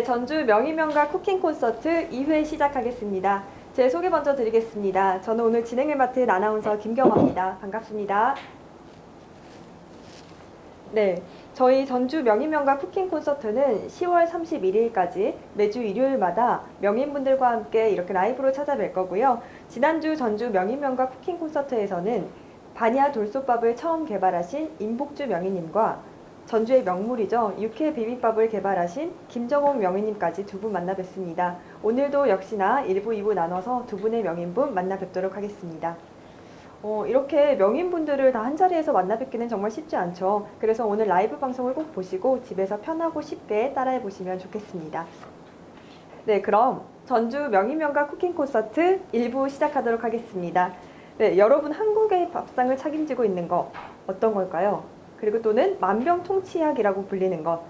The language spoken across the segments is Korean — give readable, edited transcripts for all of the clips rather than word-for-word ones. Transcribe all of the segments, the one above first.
네, 전주 명인명가 쿠킹 콘서트 2회 시작하겠습니다. 제 소개 먼저 드리겠습니다. 저는 오늘 진행을 맡은 아나운서 김경화입니다. 반갑습니다. 네, 저희 전주 명인명가 쿠킹 콘서트는 10월 31일까지 매주 일요일마다 명인분들과 함께 이렇게 라이브로 찾아뵐 거고요. 지난주 전주 명인명가 쿠킹 콘서트에서는 바니아 돌솥밥을 처음 개발하신 임복주 명인님과 전주의 명물이죠. 육회 비빔밥을 개발하신 김정옥 명인님까지 두 분 만나 뵙습니다. 오늘도 역시나 1부, 2부 나눠서 두 분의 명인분 만나 뵙도록 하겠습니다. 이렇게 명인분들을 다 한자리에서 만나 뵙기는 정말 쉽지 않죠. 그래서 오늘 라이브 방송을 꼭 보시고 집에서 편하고 쉽게 따라해 보시면 좋겠습니다. 네, 그럼 전주 명인명가 쿠킹 콘서트 1부 시작하도록 하겠습니다. 네, 여러분 한국의 밥상을 책임지고 있는 거 어떤 걸까요? 그리고 또는 만병통치약이라고 불리는 것.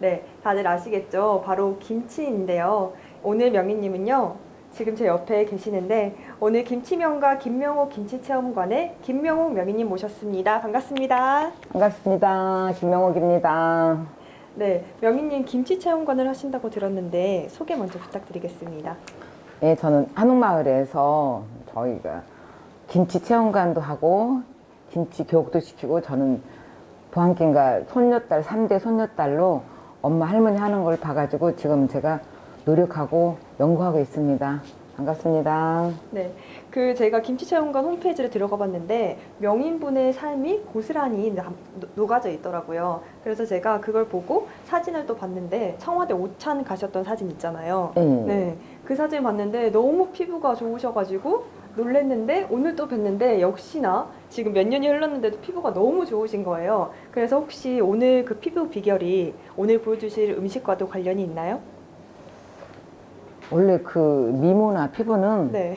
네, 다들 아시겠죠? 바로 김치인데요. 오늘 명인님은요, 지금 제 옆에 계시는데 오늘 김치명가 김명옥 김치체험관의 김명옥 명인님 모셨습니다. 반갑습니다. 반갑습니다. 김명옥입니다. 네, 명인님 김치체험관을 하신다고 들었는데 소개 먼저 부탁드리겠습니다. 네, 저는 한옥마을에서 저희가 김치 체험관도 하고 김치 교육도 시키고 저는 보안견과 손녀딸 3대 손녀딸로 엄마 할머니 하는 걸 봐가지고 지금 제가 노력하고 연구하고 있습니다. 반갑습니다. 네, 제가 김치체험관 홈페이지를 들어가 봤는데 명인분의 삶이 고스란히 녹아져 있더라고요. 그래서 제가 그걸 보고 사진을 또 봤는데 청와대 오찬 가셨던 사진 있잖아요. 네, 그 사진 봤는데 너무 피부가 좋으셔가지고 놀랬는데 오늘 또 뵀는데 역시나 지금 몇 년이 흘렀는데도 피부가 너무 좋으신 거예요. 그래서 혹시 오늘 그 피부 비결이 오늘 보여주실 음식과도 관련이 있나요? 원래 그 미모나 피부는 네.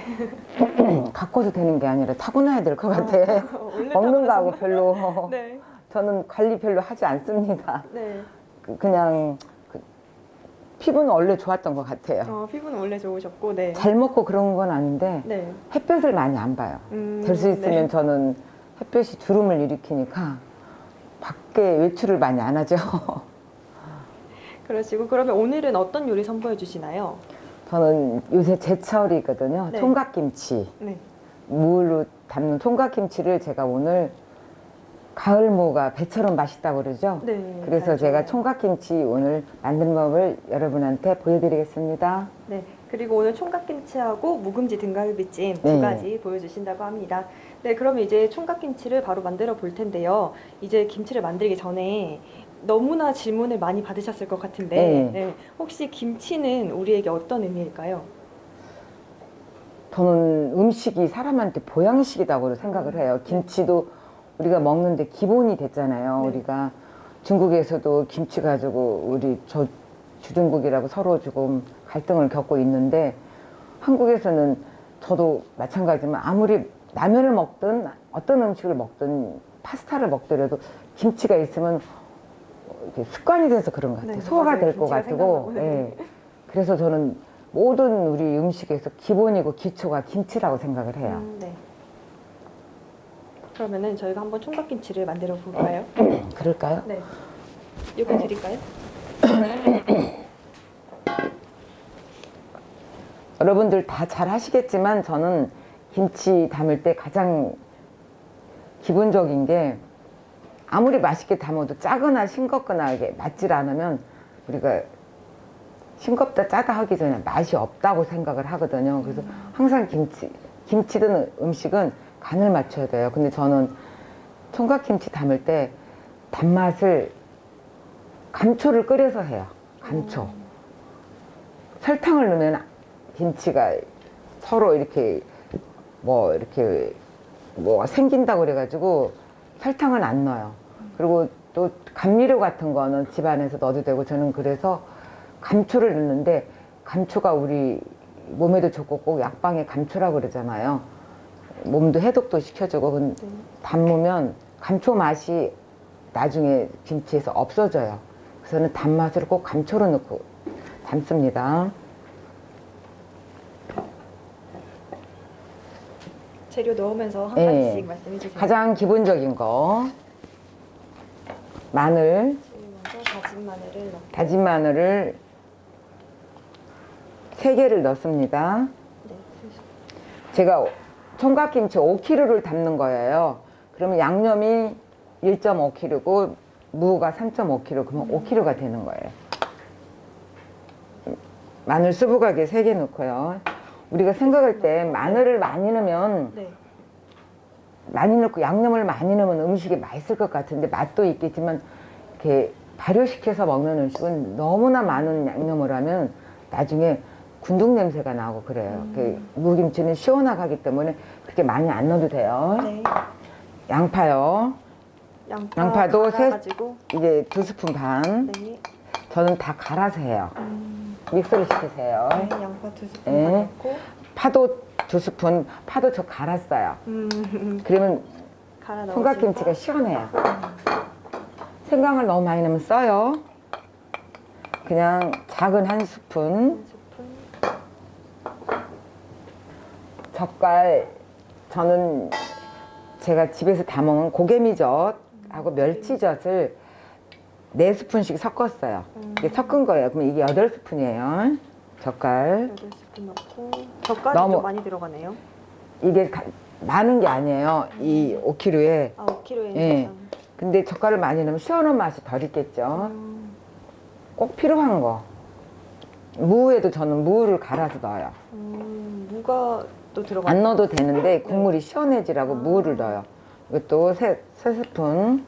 가꿔도 되는 게 아니라 타고나야 될 것 같아. 원래 먹는 거하고 타고나셨나요? 별로 네. 저는 관리 별로 하지 않습니다. 네. 그냥 피부는 원래 좋았던 것 같아요. 피부는 원래 좋으셨고, 네. 잘 먹고 그런 건 아닌데 네. 햇볕을 많이 안 봐요. 될 수 있으면 네. 저는 햇볕이 주름을 일으키니까 밖에 외출을 많이 안 하죠. 그러시고 그러면 오늘은 어떤 요리 선보여 주시나요? 저는 요새 제철이거든요. 네. 총각김치. 네. 무로 담는 총각김치를 제가 오늘 가을무가 배처럼 맛있다고 그러죠. 네. 그래서 알죠. 제가 총각김치 오늘 만드는 법을 여러분한테 보여드리겠습니다. 네. 그리고 오늘 총각김치하고 묵은지 등갈비찜 두 네. 가지 보여주신다고 합니다. 네. 그럼 이제 총각김치를 바로 만들어 볼 텐데요. 이제 김치를 만들기 전에 너무나 질문을 많이 받으셨을 것 같은데, 네. 네. 혹시 김치는 우리에게 어떤 의미일까요? 저는 음식이 사람한테 보양식이라고 생각을 해요. 김치도 우리가 먹는데 기본이 됐잖아요. 네. 우리가 중국에서도 김치 가지고 우리 주중국이라고 서로 조금 갈등을 겪고 있는데 한국에서는 저도 마찬가지지만 아무리 라면을 먹든 어떤 음식을 먹든 파스타를 먹더라도 김치가 있으면 이렇게 습관이 돼서 그런 것 같아요. 네, 소화가 맞아요. 될 것 김치가 같고. 생각나고. 네. 예. 그래서 저는 모든 우리 음식에서 기본이고 기초가 김치라고 생각을 해요. 네. 그러면은 저희가 한번 총각김치를 만들어 볼까요? 그럴까요? 네. 이거 드릴까요? 여러분들 다 잘 하시겠지만 저는 김치 담을 때 가장 기본적인 게 아무리 맛있게 담아도 짜거나 싱겁거나 이게 맞질 않으면 우리가 싱겁다 짜다 하기 전에 맛이 없다고 생각을 하거든요. 그래서 항상 김치든 음식은 간을 맞춰야 돼요. 근데 저는 총각김치 담을 때 단맛을 감초를 끓여서 해요. 감초. 설탕을 넣으면 김치가 서로 이렇게 뭐 생긴다고 그래가지고 설탕은 안 넣어요. 그리고 또 감미료 같은 거는 집안에서 넣어도 되고 저는 그래서 감초를 넣는데 감초가 우리 몸에도 좋고 꼭 약방에 감초라고 그러잖아요. 몸도 해독도 시켜주고 담으면 감초 맛이 나중에 김치에서 없어져요. 그래서 저는 단맛을 꼭 감초로 넣고 담습니다. 재료 넣으면서 한 네. 가지씩 말씀해 주세요. 가장 기본적인 거 마늘, 제일 먼저 다진 마늘을 넣고 다진 마늘을 3개를 넣습니다. 네. 제가 총각김치 5kg를 담는 거예요. 그러면 양념이 1.5kg고 무가 3.5kg, 그러면 5kg가 되는 거예요. 마늘 수북하게 3개 넣고요. 우리가 생각할 때 마늘을 많이 넣으면 네. 많이 넣고 양념을 많이 넣으면 음식이 맛있을 것 같은데 맛도 있겠지만 이렇게 발효시켜서 먹는 음식은 너무나 많은 양념을 하면 나중에 군중 냄새가 나고 그래요. 무김치는 시원하게 하기 때문에 그렇게 많이 안 넣어도 돼요. 네. 양파요. 양파도 갈아가지고. 이게 2스푼 반. 네. 저는 다 갈아서 해요. 믹서를 시키세요. 네. 양파 2스푼 네. 넣고. 파도 2스푼. 파도 저 갈았어요. 그러면 갈아 넣으시고. 총각김치가 시원해요. 생강을 너무 많이 넣으면 써요. 그냥 작은 1스푼. 1스푼. 젓갈, 저는 제가 집에서 다 먹은 고개미젓하고 멸치젓을 4스푼씩 섞었어요. 이게 섞은 거예요. 그러면 이게 8스푼이에요. 젓갈. 8스푼 넣고. 젓갈이 너무- 좀 많이 들어가네요. 이게 많은 게 아니에요. 이 5kg에. 아, 5kg에. 예. 근데 젓갈을 많이 넣으면 시원한 맛이 덜 있겠죠. 꼭 필요한 거. 무에도 저는 무를 갈아서 넣어요. 무가 또 들어가. 안 넣어도 되는데 국물이 시원해지라고 무를 넣어요. 이것도 3스푼.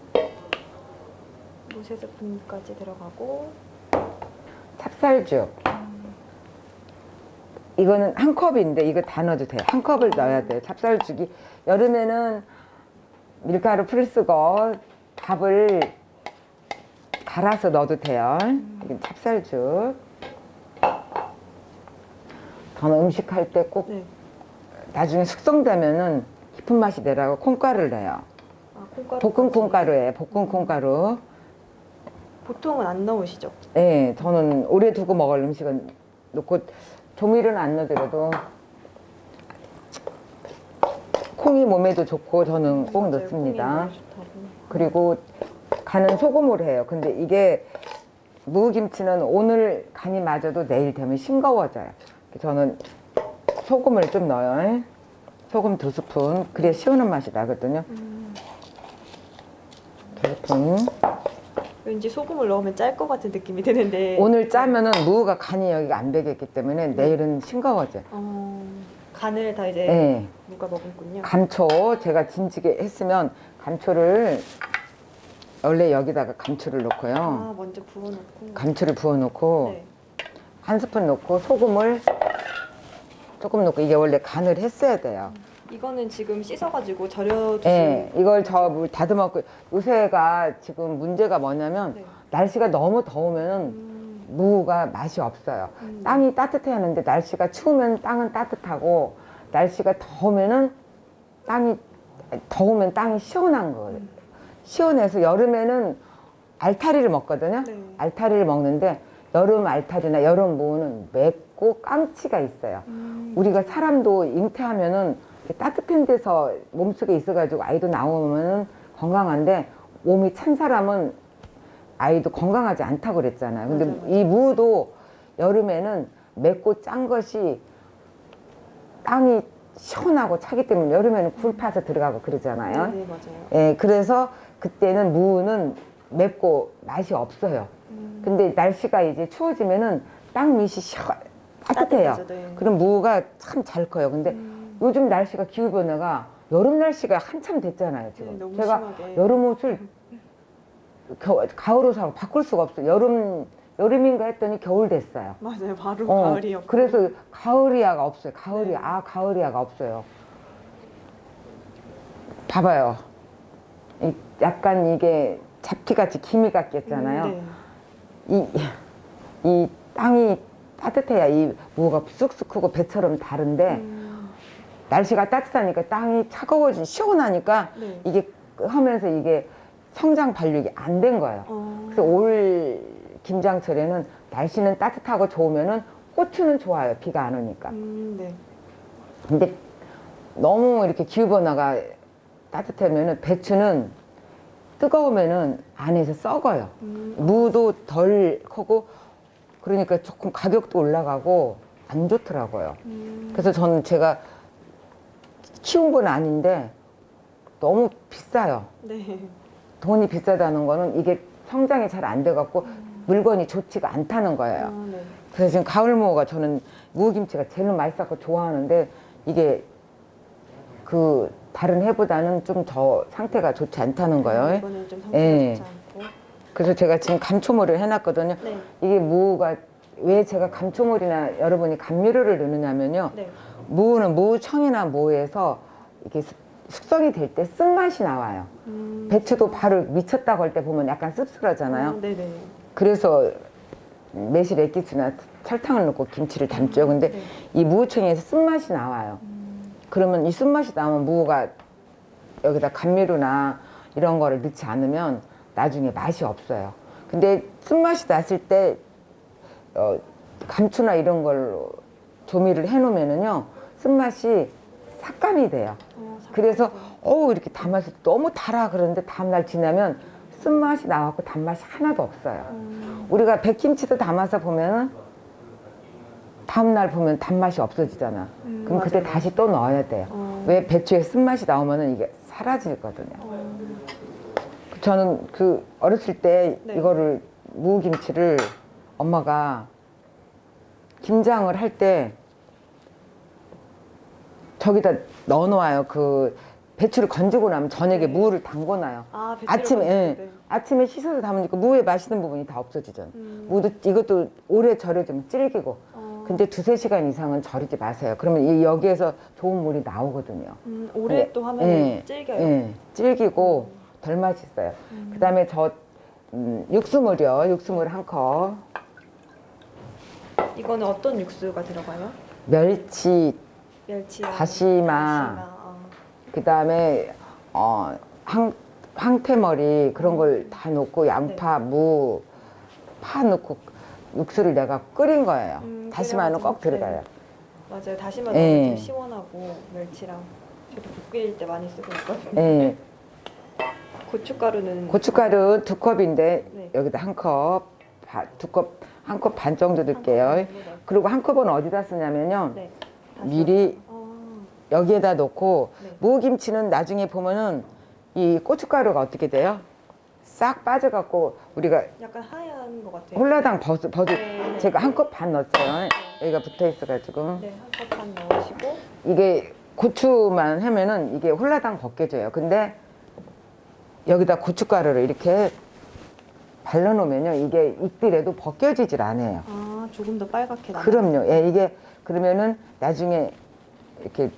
무 3스푼까지 들어가고. 찹쌀죽. 이거는 한 컵인데 이거 다 넣어도 돼요. 한 컵을 넣어야 돼요. 찹쌀죽이. 여름에는 밀가루 풀쓰고 밥을 갈아서 넣어도 돼요. 이게 찹쌀죽. 저는 음식할 때 꼭 네. 나중에 숙성되면은 깊은 맛이 내라고 콩가루를 내요. 아, 콩가루. 볶은 콩가루예요. 볶은 콩가루. 보통은 안 넣으시죠? 네, 저는 오래 두고 먹을 음식은 넣고 조미료는 안 넣더라도 콩이 몸에도 좋고 저는 꼭 맞아요. 넣습니다. 콩이 너무 좋다고. 그리고 간은 소금으로 해요. 근데 이게 무김치는 오늘 간이 맞아도 내일 되면 싱거워져요. 저는 소금을 좀 넣어요. 소금 2스푼. 그래야 시원한 맛이 나거든요. 2스푼. 왠지 소금을 넣으면 짤 것 같은 느낌이 드는데. 오늘 짜면은 무가 간이 여기가 안 배겼기 때문에 내일은 싱거워져요. 간을 다 이제 네. 무가 먹은군요. 감초 제가 진지게 했으면 감초를 원래 여기다가 감초를 넣고요. 아, 먼저 부어놓고. 감초를 부어놓고 네. 1스푼 넣고 소금을 조금 넣고 이게 원래 간을 했어야 돼요. 이거는 지금 씻어가지고 절여주신. 예, 이걸 저 물 다듬었고 요새가 지금 문제가 뭐냐면 네. 날씨가 너무 더우면 무가 맛이 없어요. 땅이 따뜻해야 하는데 날씨가 추우면 땅은 따뜻하고 날씨가 더우면은 더우면 땅이 시원한 거예요. 시원해서 여름에는 알타리를 먹거든요. 네. 알타리를 먹는데 여름 알타리나 여름 무는 맵고 깡치가 있어요. 우리가 사람도 잉태하면은 따뜻한 데서 몸속에 있어가지고 아이도 나오면은 건강한데 몸이 찬 사람은 아이도 건강하지 않다고 그랬잖아요. 근데 맞아요. 이 무도 여름에는 맵고 짠 것이 땅이 시원하고 차기 때문에 여름에는 굴 파서 들어가고 그러잖아요. 네, 맞아요. 예, 그래서 그때는 무는 맵고 맛이 없어요. 근데 날씨가 이제 추워지면은 땅 밑이 따뜻해요. 따뜻하죠, 네. 그럼 무가 참 잘 커요. 근데 요즘 날씨가 기후변화가 여름 날씨가 한참 됐잖아요. 지금 네, 너무 제가 심하게. 여름 옷을 가을 옷하고 바꿀 수가 없어요. 여름인가 했더니 겨울 됐어요. 맞아요. 바로 가을이었고. 그래서 가을이야가 없어요. 가을이야가 없어요. 봐봐요. 약간 이게 잡티같이 기미 같겠잖아요. 네. 이 땅이 따뜻해야 이 무가 쑥쑥 크고 배처럼 다른데 날씨가 따뜻하니까 땅이 차가워지고 시원하니까 네. 이게 하면서 이게 성장 발육이 안 된 거예요. 그래서 올 김장철에는 날씨는 따뜻하고 좋으면은 고추는 좋아요. 비가 안 오니까. 네. 근데 너무 이렇게 기후변화가 따뜻하면은 배추는 뜨거우면은 안에서 썩어요. 무도 덜 크고 그러니까 조금 가격도 올라가고 안 좋더라고요. 그래서 저는 제가 키운 건 아닌데 너무 비싸요. 네. 돈이 비싸다는 거는 이게 성장이 잘 안 돼갖고 물건이 좋지가 않다는 거예요. 아, 네. 그래서 지금 가을무가 저는 무김치가 제일 맛있었고 좋아하는데 이게 그 다른 해보다는 좀 더 상태가 좋지 않다는 거예요. 이거는 좀 상태가 예. 좋지 않고. 그래서 제가 지금 감초물을 해놨거든요. 네. 이게 무가 왜 제가 감초물이나 여러분이 감미료를 넣느냐면요. 네. 무는 무청이나 무에서 이게 숙성이 될 때 쓴맛이 나와요. 배추도 바로 미쳤다고 할 때 보면 약간 씁쓸하잖아요. 네네. 그래서 매실 액기스나 설탕을 넣고 김치를 담죠. 근데 네. 이 무청에서 쓴맛이 나와요. 그러면 이 쓴맛이 나오면 무가 여기다 감미료나 이런 거를 넣지 않으면 나중에 맛이 없어요. 근데 쓴맛이 났을 때 감초나 이런 걸로 조미를 해 놓으면은요 쓴맛이 삭감이 돼요. 그래서 이렇게 담아서 너무 달아 그러는데 다음날 지나면 쓴맛이 나갖고 단맛이 하나도 없어요. 우리가 백김치도 담아서 보면은 다음날 보면 단맛이 없어지잖아. 그럼 그때 맞아요. 다시 또 넣어야 돼요. 왜 배추에 쓴맛이 나오면은 이게 사라지거든요. 저는 그 어렸을 때 네. 이거를 무김치를 엄마가 김장을 할 때 저기다 넣어놓아요. 그 배추를 건지고 나면 저녁에 네. 무를 담궈놔요. 아, 배추를 아침에 건질 때. 아침에 씻어서 담으니까 무의 맛있는 부분이 다 없어지잖아. 무도 이것도 오래 절여주면 질기고. 근데 2-3시간 이상은 절이지 마세요. 그러면 여기에서 좋은 물이 나오거든요. 오래 근데, 또 하면 예, 질겨요. 예, 질기고 덜 맛있어요. 그다음에 저 육수물이요. 육수물 1컵. 이거는 어떤 육수가 들어가요? 멸치, 멸치랑 다시마. 그다음에 황태머리 그런 걸 다 넣고 양파, 무, 파 넣고 육수를 내가 끓인 거예요. 다시마는 꼭 그래가지고, 들어가요. 맞아요. 다시마 예. 넣으면 좀 시원하고 멸치랑 저도 국 끓일 때 많이 쓰고 있거든요. 예. 고춧가루는 고춧가루 2컵인데 네. 여기다 1컵, 2컵, 1컵 반 정도 넣을게요. 한 컵. 그리고 1컵은 어디다 쓰냐면요. 네. 다시 미리 여기에다 넣고 네. 무김치는 나중에 보면은 이 고춧가루가 어떻게 돼요? 싹 빠져갖고 우리가 약간 하얀 것 같아요. 홀라당 버섯 네. 제가 1컵 반 넣었어요. 여기가 붙어 있어가지고 네, 한 컵 반 넣으시고 이게 고추만 하면은 이게 홀라당 벗겨져요. 근데 여기다 고춧가루를 이렇게 발라놓으면요 이게 익더라도 벗겨지질 않아요. 아, 조금 더 빨갛게 나요. 그럼요. 예, 이게 그러면은 나중에 이렇게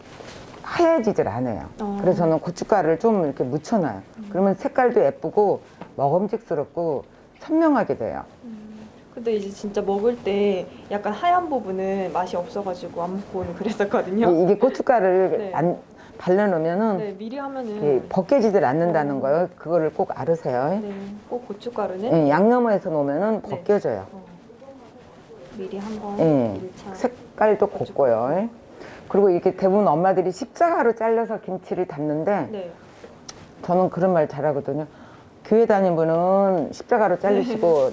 하얘지질 않아요. 그래서 저는 고춧가루를 좀 이렇게 묻혀놔요. 그러면 색깔도 예쁘고 먹음직스럽고 선명하게 돼요. 근데 이제 진짜 먹을 때 약간 하얀 부분은 맛이 없어가지고 안 먹고 그랬었거든요. 이게 고춧가루를 네. 안 발라놓으면은 네, 미리 이게 하면은 벗겨지질 않는다는 거예요. 그거를 꼭 알으세요. 네, 꼭 고춧가루는 예, 양념해서 놓으면은 네. 벗겨져요. 미리 한번 예, 1차 색깔도 곱고요. 그리고 이렇게 대부분 엄마들이 십자가로 잘라서 김치를 담는데 네. 저는 그런 말 잘하거든요. 교회 다닌 분은 십자가로 잘리시고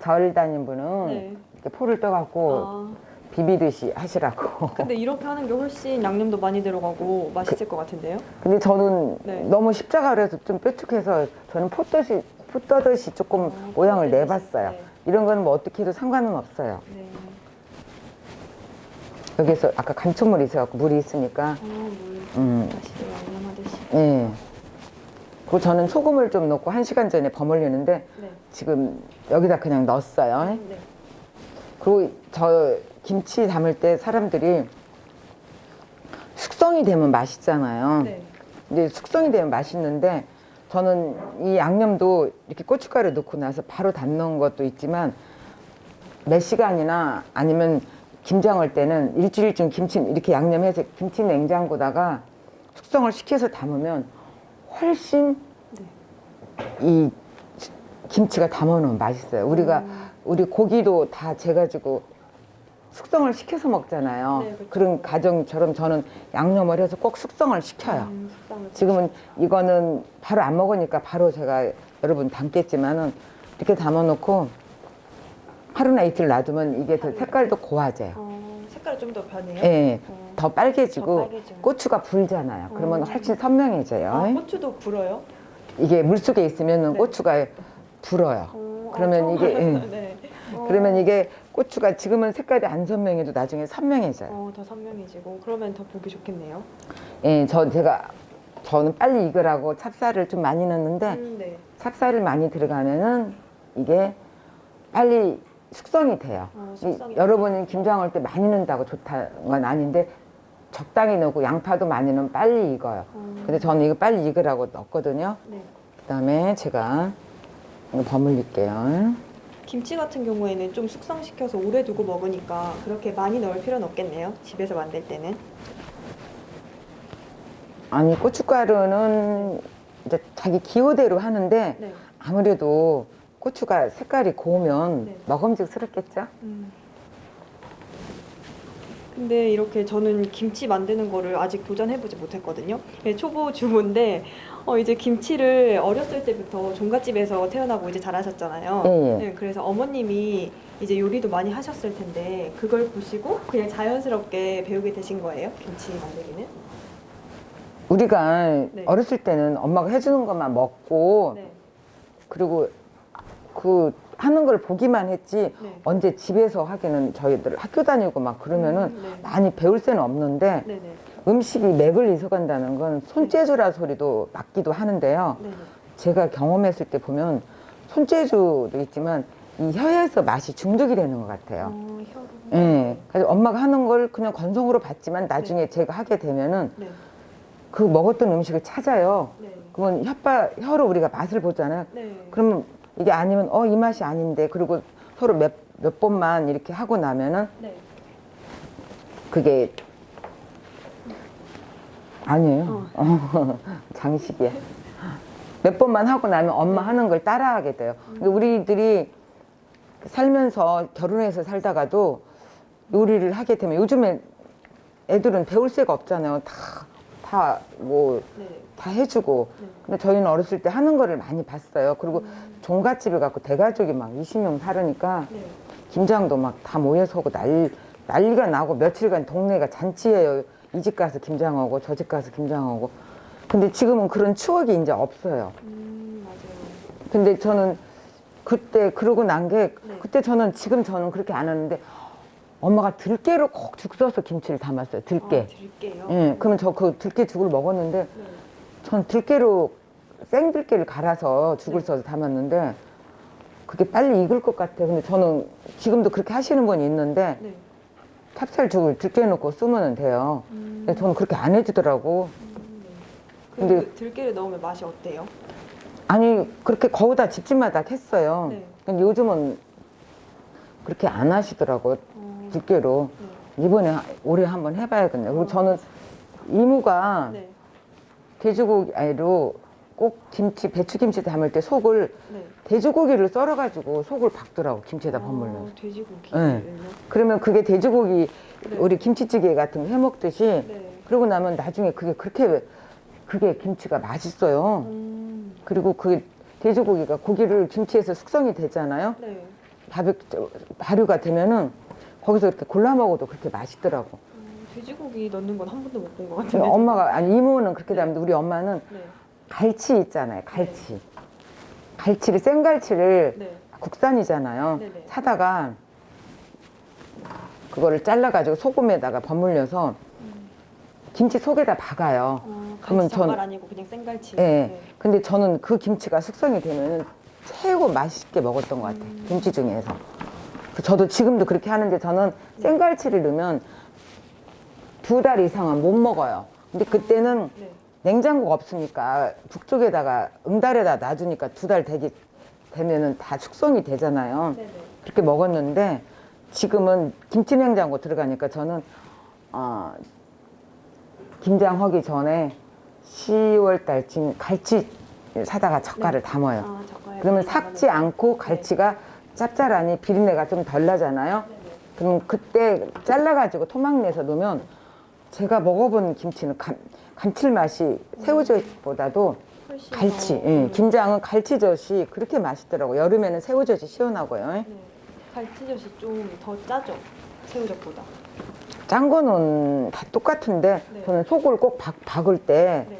절 다닌 분은 네. 이렇게 포를 떠갖고 아, 비비듯이 하시라고. 근데 이렇게 하는 게 훨씬 양념도 많이 들어가고 맛있을 것 같은데요? 근데 저는 네. 너무 십자가로 해서 좀 뾰족해서 저는 포 떠듯이 조금 모양을 포 떠듯이. 내봤어요. 네. 이런 거는 뭐 어떻게 해도 상관은 없어요. 네. 여기서 아까 감초물이 있어갖고 물이 있으니까. 물 다시 양념하듯이. 예. 그리고 저는 소금을 좀 넣고 1시간 전에 버무리는데 네. 지금 여기다 그냥 넣었어요. 네. 그리고 저 김치 담을 때 사람들이 숙성이 되면 맛있잖아요. 네. 근데 숙성이 되면 맛있는데 저는 이 양념도 이렇게 고춧가루 넣고 나서 바로 담는 것도 있지만 몇 시간이나 아니면 김장할 때는 일주일쯤 김치 이렇게 양념해서 김치 냉장고다가 숙성을 시켜서 담으면 훨씬 이 김치가 담아놓으면 맛있어요. 우리 고기도 다 재가지고 숙성을 시켜서 먹잖아요. 네, 그렇죠. 그런 가정처럼 저는 양념을 해서 꼭 숙성을 시켜요. 숙성을 지금은 이거는 바로 안 먹으니까 바로 제가 여러분 담겠지만은 이렇게 담아놓고 하루나 이틀 놔두면 이게 더 색깔도 고와져요. 색깔이 좀 더 변해요? 예, 어, 더 빨개지고 더 빨개지고. 고추가 불잖아요. 그러면 훨씬 선명해져요. 아, 고추도 불어요? 이게 물속에 있으면 네. 고추가 불어요. 어, 그러면 처음 이게 알았어요. 네. 그러면 이게 고추가 지금은 색깔이 안 선명해도 나중에 선명해져요. 더 선명해지고 그러면 더 보기 좋겠네요. 예, 저는 빨리 익으라고 찹쌀을 좀 많이 넣는데 네. 찹쌀을 많이 들어가면은 이게 빨리 숙성이 돼요. 숙성이 여러분은 김장 할 때 많이 넣는다고 좋다는 건 아닌데 적당히 넣고 양파도 많이 넣으면 빨리 익어요. 근데 저는 이거 빨리 익으라고 넣었거든요. 네. 그다음에 제가 이거 버무릴게요. 김치 같은 경우에는 좀 숙성시켜서 오래 두고 먹으니까 그렇게 많이 넣을 필요는 없겠네요. 집에서 만들 때는. 아니 고춧가루는 이제 자기 기호대로 하는데 네. 아무래도 고추가 색깔이 고우면 네. 먹음직스럽겠죠? 근데 이렇게 저는 김치 만드는 거를 아직 도전해보지 못했거든요. 네, 초보 주부인데 이제 김치를 어렸을 때부터 종갓집에서 태어나고 이제 자라셨잖아요. 예, 예. 네, 그래서 어머님이 이제 요리도 많이 하셨을 텐데 그걸 보시고 그냥 자연스럽게 배우게 되신 거예요? 김치 만들기는? 우리가 네. 어렸을 때는 엄마가 해주는 것만 먹고 네. 그리고 그 하는 걸 보기만 했지 네. 언제 집에서 하기는 저희들 학교 다니고 막 그러면은 네. 많이 배울 새는 없는데 네네. 음식이 맥을 이어간다는 건 손재주라 소리도 맞기도 하는데요. 네네. 제가 경험했을 때 보면 손재주도 있지만 이 혀에서 맛이 중독이 되는 것 같아요. 혀로. 예. 그래서 엄마가 하는 걸 그냥 건성으로 봤지만 나중에 제가 하게 되면은 네. 그 먹었던 음식을 찾아요. 네. 그러면 혀로 우리가 맛을 보잖아요. 네. 그러면 이게 아니면 이 맛이 아닌데 그리고 서로 몇 번만 이렇게 하고 나면은 네. 그게 아니에요. 장식이야. 몇 번만 하고 나면 엄마 하는 걸 따라하게 돼요. 근데 우리들이 살면서 결혼해서 살다가도 요리를 하게 되면 요즘에 애들은 배울 새가 없잖아요. 네. 다 해주고. 네. 근데 저희는 어렸을 때 하는 거를 많이 봤어요. 그리고 종갓집에 갖고 대가족이 막 20명 살으니까 네. 김장도 막 다 모여서 하고 난리가 나고 며칠간 동네가 잔치예요. 이 집 가서 김장하고 저 집 가서 김장하고. 근데 지금은 그런 추억이 이제 없어요. 맞아요. 근데 저는 그때 그러고 난 게 네. 그때 저는 그렇게 안 하는데 엄마가 들깨로 꼭 죽 써서 김치를 담았어요. 들깨. 드릴게요. 예, 그러면 저 그 들깨 죽을 먹었는데 네. 전 들깨로 생들깨를 갈아서 죽을 네. 써서 담았는데 그게 빨리 익을 것 같아요. 근데 저는 지금도 그렇게 하시는 분이 있는데 네. 찹쌀죽을 들깨 넣고 쓰면 돼요. 근데 저는 그렇게 안 해주더라고. 네. 근데- 들깨를 넣으면 맛이 어때요? 아니 그렇게 거기다 집집마다 했어요. 네. 근데 요즘은 그렇게 안 하시더라고. 어, 들깨로. 네. 이번에 올해 한번 해봐야겠네요. 그리고 저는 이모가 네. 돼지고기로 꼭 배추김치 담을 때 속을 네. 돼지고기를 썰어가지고 속을 박더라고. 김치에다 버무려서. 돼지고기. 네. 그러면 그게 돼지고기 네. 우리 김치찌개 같은 거 해먹듯이 네. 그러고 나면 나중에 그게 김치가 맛있어요. 그리고 그 돼지고기가 고기를 김치에서 숙성이 되잖아요. 네. 발효가 되면은 거기서 이렇게 골라 먹어도 그렇게 맛있더라고. 돼지고기 넣는 건 한 번도 못 본 것 근데 같은데. 엄마가 아니 이모는 그렇게 네. 담는데 우리 엄마는 네. 갈치 있잖아요. 갈치를 생갈치를 네. 국산이잖아요. 네네. 사다가 그거를 잘라가지고 소금에다가 버물려서 김치 속에다 박아요. 그러면 갈치 장말 아니고 그냥 생갈치. 예. 네. 근데 저는 그 김치가 숙성이 되면 최고 맛있게 먹었던 것 같아요. 김치 중에서. 저도 지금도 그렇게 하는데 저는 생갈치를 넣으면 2달 이상은 못 먹어요. 근데 그때는 네. 냉장고가 없으니까 북쪽에다가 응달에다 놔두니까 2달 되면은 다 숙성이 되잖아요. 네네. 그렇게 먹었는데 지금은 김치 냉장고 들어가니까 저는 김장하기 전에 10월 달쯤 갈치 사다가 젓갈을 담아요. 젓갈. 그러면 삭지 않고 갈치가 짭짤하니 비린내가 좀 덜 나잖아요. 네네. 그럼 그때 잘라가지고 토막 내서 넣으면 제가 먹어본 김치는 감칠맛이 새우젓보다도 훨씬 갈치, 더, 예, 김장은 갈치젓이 그렇게 맛있더라고요. 여름에는 새우젓이 시원하고요. 네. 갈치젓이 좀 더 짜죠. 새우젓보다. 짠 거는 다 똑같은데 네. 저는 속을 꼭 박을 때 네.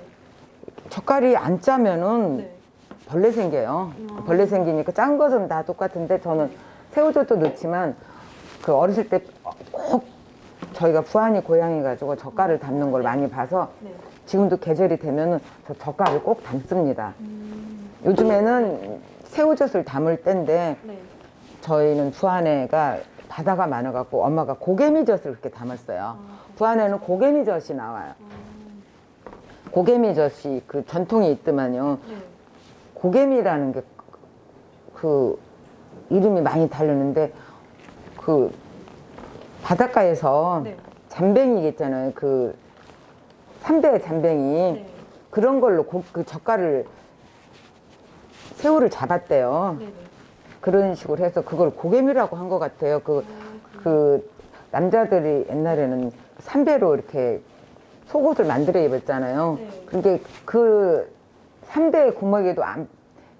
젓갈이 안 짜면은 네. 벌레 생겨요. 벌레 생기니까 짠 것은 다 똑같은데 저는 새우젓도 넣지만 그 어렸을 때 꼭 저희가 부안이 고향이 가지고 젓갈을 담는 걸 많이 봐서 네. 지금도 계절이 되면은 저 젓갈을 꼭 담습니다. 요즘에는 새우젓을 담을 때인데 네. 저희는 부안에가 바다가 많아갖고 엄마가 고개미젓을 그렇게 담았어요. 부안에는 고개미젓이 나와요. 고개미젓이 그 전통이 있더만요. 네. 고개미라는 게 그 이름이 많이 다르는데 그 바닷가에서 네. 잠뱅이 있잖아요. 그 3대 잠뱅이 네. 그런 걸로 그 젓갈을 새우를 잡았대요. 네. 네. 그런 식으로 해서 그걸 고개미라고 한 것 같아요. 그 남자들이 옛날에는 삼배로 이렇게 속옷을 만들어 입었잖아요. 네. 그게 그 3대 구멍에도 안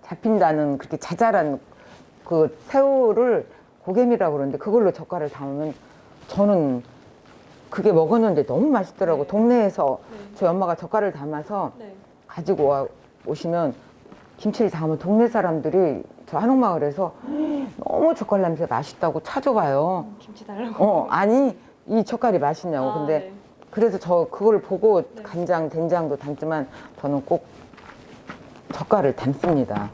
잡힌다는 그렇게 자잘한 그 새우를 고개미라고 그러는데 그걸로 젓갈을 담으면 저는 그게 먹었는데 너무 맛있더라고. 네. 동네에서 네. 저희 엄마가 젓갈을 담아서 네. 가지고 오시면 김치를 담으면 동네 사람들이 저 한옥마을에서 너무 젓갈 냄새 맛있다고 찾아와요. 김치 달라고. 아니 이 젓갈이 맛있냐고. 근데 네. 그래서 저 그걸 보고 네. 간장, 된장도 담지만 저는 꼭 젓갈을 담습니다.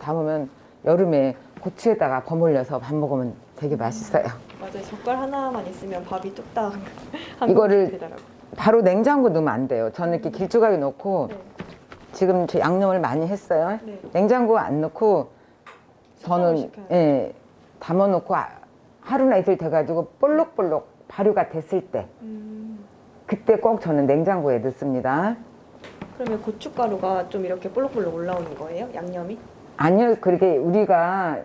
담으면 여름에 고추에다가 버무려서 밥 먹으면 되게 맛있어요. 맞아요. 젓갈 하나만 있으면 밥이 뚝딱 이거를 되더라고요. 바로 냉장고 넣으면 안 돼요. 저는 이렇게 길쭉하게 넣고 네. 지금 저 양념을 많이 했어요. 네. 냉장고 안 넣고 저는 숙성을 담아놓고 하루나 이틀 돼가지고 볼록볼록 발효가 됐을 때 그때 꼭 저는 냉장고에 넣습니다. 그러면 고춧가루가 좀 이렇게 볼록볼록 올라오는 거예요? 양념이? 아니요, 그렇게 우리가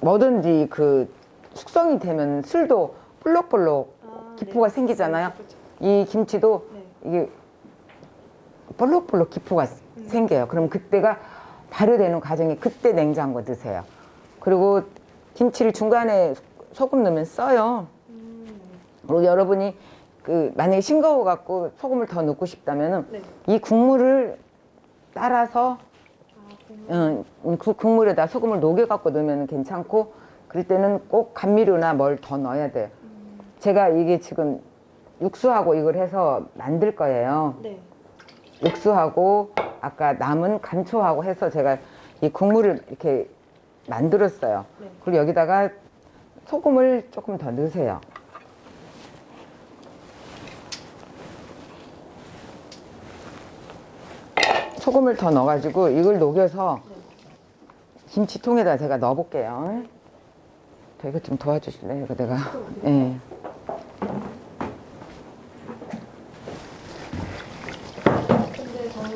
뭐든지 그 숙성이 되면 술도 볼록볼록 기포가 네. 생기잖아요. 네, 그렇죠. 이 김치도 네. 이게 볼록볼록 기포가 생겨요. 그럼 그때가 발효되는 과정에 그때 냉장고 넣으세요. 그리고 김치를 중간에 소금 넣으면 써요. 그리고 여러분이 그 만약에 싱거워 갖고 소금을 더 넣고 싶다면은 네. 이 국물을 따라서 그 국물에다 소금을 녹여 갖고 넣으면 괜찮고 그럴 때는 꼭 감미료나 뭘 더 넣어야 돼요. 제가 이게 지금 육수하고 이걸 해서 만들 거예요. 네. 육수하고 아까 남은 감초하고 해서 제가 이 국물을 이렇게 만들었어요. 네. 그리고 여기다가 소금을 조금 더 넣으세요. 소금을 더 넣어가지고 이걸 녹여서 김치통에다 제가 넣어볼게요. 저 이거 좀 도와주실래요? 이거 내가. 예. 근데 저는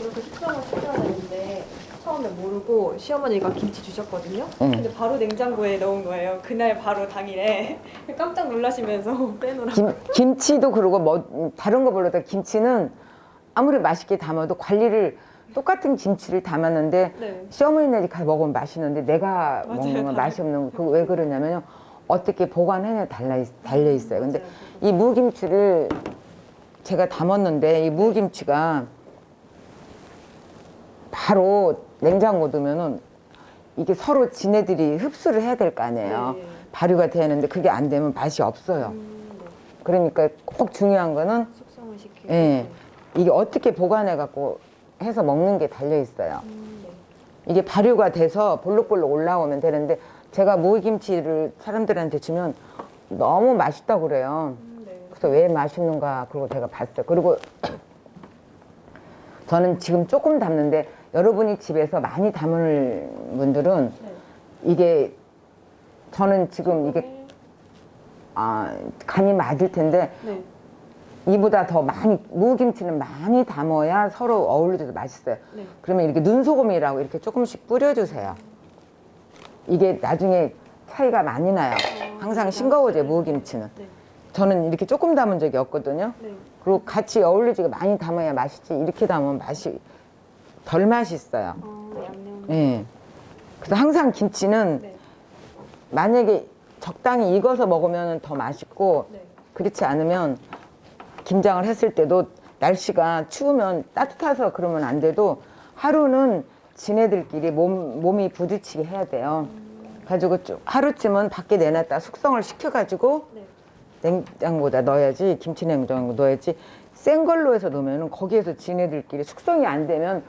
이렇게 숙성을 시켜야 되는데 처음에 모르고 시어머니가 김치 주셨거든요. 근데 바로 냉장고에 넣은 거예요. 그날 바로 당일에 깜짝 놀라시면서 빼놓으라고. 김치도 그러고 뭐 다른 거 별로다. 김치는 아무리 맛있게 담아도 관리를 똑같은 김치를 담았는데 네. 시어머니네 집 가서 먹으면 맛있는데 내가 맞아요, 먹는 건 다르죠. 맛이 없는 거. 그거 왜 그러냐면요. 어떻게 보관하냐에 달려 있어요. 근데 맞아요. 이 무김치를 제가 담았는데 이 무김치가 바로 냉장고 두면은 이게 서로 지네들이 흡수를 해야 될 거 아니에요. 네. 발효가 되는데 그게 안 되면 맛이 없어요. 네. 그러니까 꼭 중요한 거는 숙성을 시키고. 예, 이게 어떻게 보관해 갖고 해서 먹는 게 달려 있어요. 네. 이게 발효가 돼서 볼록볼록 올라오면 되는데 제가 무김치를 사람들한테 주면 너무 맛있다고 그래요. 네. 그래서 왜 맛있는가 그러고 제가 봤어요. 그리고 저는 지금 조금 담는데 여러분이 집에서 많이 담을 분들은 네. 이게 저는 지금 이게 네. 간이 맞을 텐데 네. 이보다 더 많이 무김치는 많이 담아야 서로 어울려도 맛있어요. 네. 그러면 이렇게 눈소금이라고 이렇게 조금씩 뿌려주세요. 이게 나중에 차이가 많이 나요. 항상 싱거워져요, 무김치는. 네. 저는 이렇게 조금 담은 적이 없거든요. 네. 그리고 같이 어울리지가 많이 담아야 맛있지. 이렇게 담으면 맛이 덜 맛있어요. 양념. 예. 그래서 항상 김치는 네. 만약에 적당히 익어서 먹으면 더 맛있고 네. 그렇지 않으면 김장을 했을 때도 날씨가 추우면 따뜻해서 그러면 안 돼도 하루는 지네들끼리 몸이 부딪히게 해야 돼요. 가지고 쭉 하루쯤은 밖에 내놨다 숙성을 시켜가지고 네. 냉장고에다 넣어야지, 김치 냉장고 넣어야지. 센 걸로 해서 넣으면 거기에서 지네들끼리 숙성이 안 되면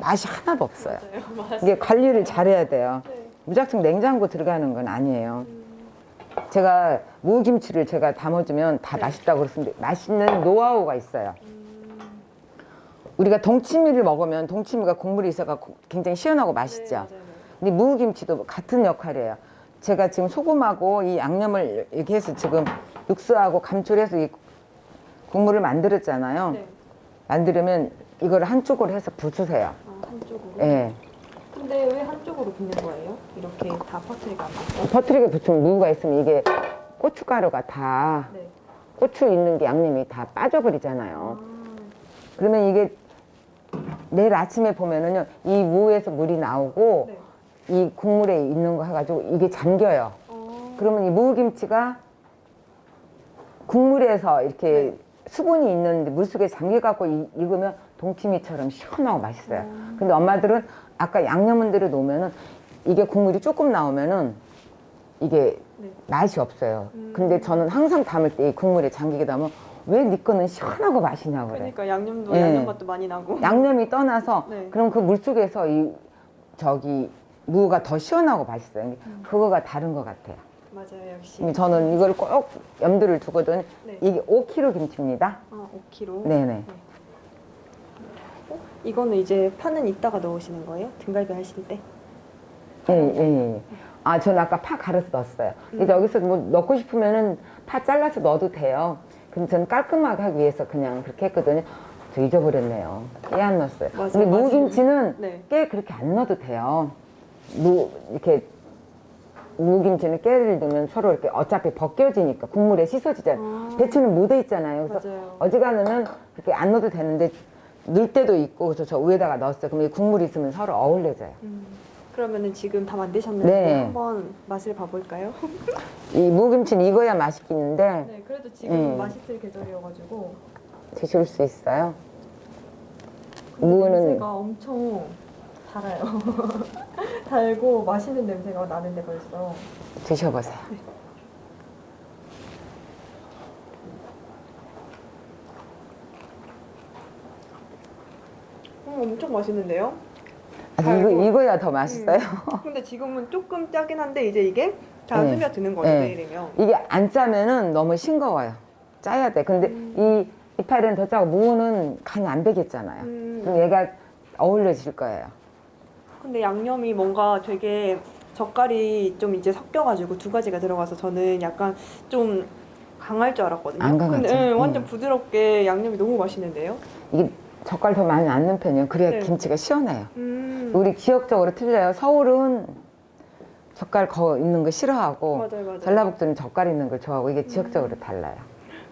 맛이 하나도 없어요. 맞아요. 이게 관리를 잘해야 돼요. 네. 무작정 냉장고 들어가는 건 아니에요. 제가 무김치를 제가 담아주면 다 네. 맛있다고 그랬는데 맛있는 노하우가 있어요. 우리가 동치미를 먹으면 동치미가 국물이 있어서 굉장히 시원하고 맛있죠. 네, 맞아요. 근데 무김치도 같은 역할이에요. 제가 지금 소금하고 이 양념을 이렇게 해서 지금 육수하고 감초해서 이 국물을 만들었잖아요. 네. 만들면 이걸 한쪽으로 해서 부수세요. 아, 한쪽으로. 예. 근데 왜 한쪽으로 붓는 거예요? 이렇게 다 퍼트리가 안 맞고. 퍼트리게 붙이면 무가 있으면 이게 고춧가루가 다 네. 고추 있는 게 양념이 다 빠져버리잖아요. 아, 그러면 이게 내일 아침에 보면은요, 이 무에서 물이 나오고 네. 이 국물에 있는 거 해가지고 이게 잠겨요. 그러면 이 무김치가 국물에서 이렇게 네. 수분이 있는데 물속에 잠겨갖고 익으면 동치미처럼 시원하고 맛있어요. 근데 엄마들은 아까 양념은대로 놓으면은 이게 국물이 조금 나오면은 이게 네. 맛이 없어요. 근데 저는 항상 담을 때 이 국물에 잠기게 담으면 왜 네 거는 시원하고 맛이냐고 그래. 그러니까 양념도 네. 양념 맛도 많이 나고. 양념이 떠나서 네. 그럼 그 물속에서 이 저기 무가 더 시원하고 맛있어요. 그거가 다른 것 같아요. 맞아요, 역시. 저는 이걸 꼭 염두를 두거든. 네. 이게 5kg 김치입니다. 아, 5kg. 네네. 이거는 이제 파는 이따가 넣으시는 거예요? 등갈비 하실 때? 예, 예, 예. 아, 저는 아까 파 갈아서 넣었어요. 근데 여기서 뭐 넣고 싶으면은 파 잘라서 넣어도 돼요. 근데 저는 깔끔하게 하기 위해서 그냥 그렇게 했거든요. 저 잊어버렸네요. 깨 안 넣었어요. 맞아요, 근데 맞아요. 무김치는 네. 깨 그렇게 안 넣어도 돼요. 이렇게 무김치는 깨를 넣으면 서로 이렇게 어차피 벗겨지니까 국물에 씻어지잖아요. 아. 배추는 묻어 있잖아요. 그래서 맞아요. 어지간하면 그렇게 안 넣어도 되는데 넣을 때도 있고 그래서 저 위에다가 넣었어요. 그럼 이 국물이 있으면 서로 어울려져요. 그러면은 지금 다 만드셨는데 네. 한번 맛을 봐볼까요? 이 무김치는 익어야 맛있겠는데 네, 그래도 지금 음. 맛있을 계절이어가지고 드실 수 있어요. 냄새가 무는 엄청 달아요. 달고 맛있는 냄새가 나는데 벌써. 드셔보세요. 엄청 맛있는데요? 아주 달고. 익어야 더 맛있어요. 근데 지금은 조금 짜긴 한데 이제 이게 다 네. 스며드는 거죠, 네. 내일이면. 이게 안 짜면은 너무 싱거워요. 짜야 돼. 근데 이 이파리는 더 짜고 무는 간이 안 배겠잖아요. 그럼 얘가 어울려질 거예요. 근데 양념이 뭔가 되게 젓갈이 좀 이제 섞여가지고 두 가지가 들어가서 저는 약간 좀 강할 줄 알았거든요. 안 강하죠. 근데 완전 부드럽게 양념이 너무 맛있는데요? 이게 젓갈 더 많이 안 넣는 편이에요. 그래야 네. 김치가 시원해요. 우리 지역적으로 틀려요. 서울은 젓갈 있는 거 싫어하고 맞아요, 맞아요. 전라북도는 젓갈 있는 걸 좋아하고 이게 지역적으로 달라요.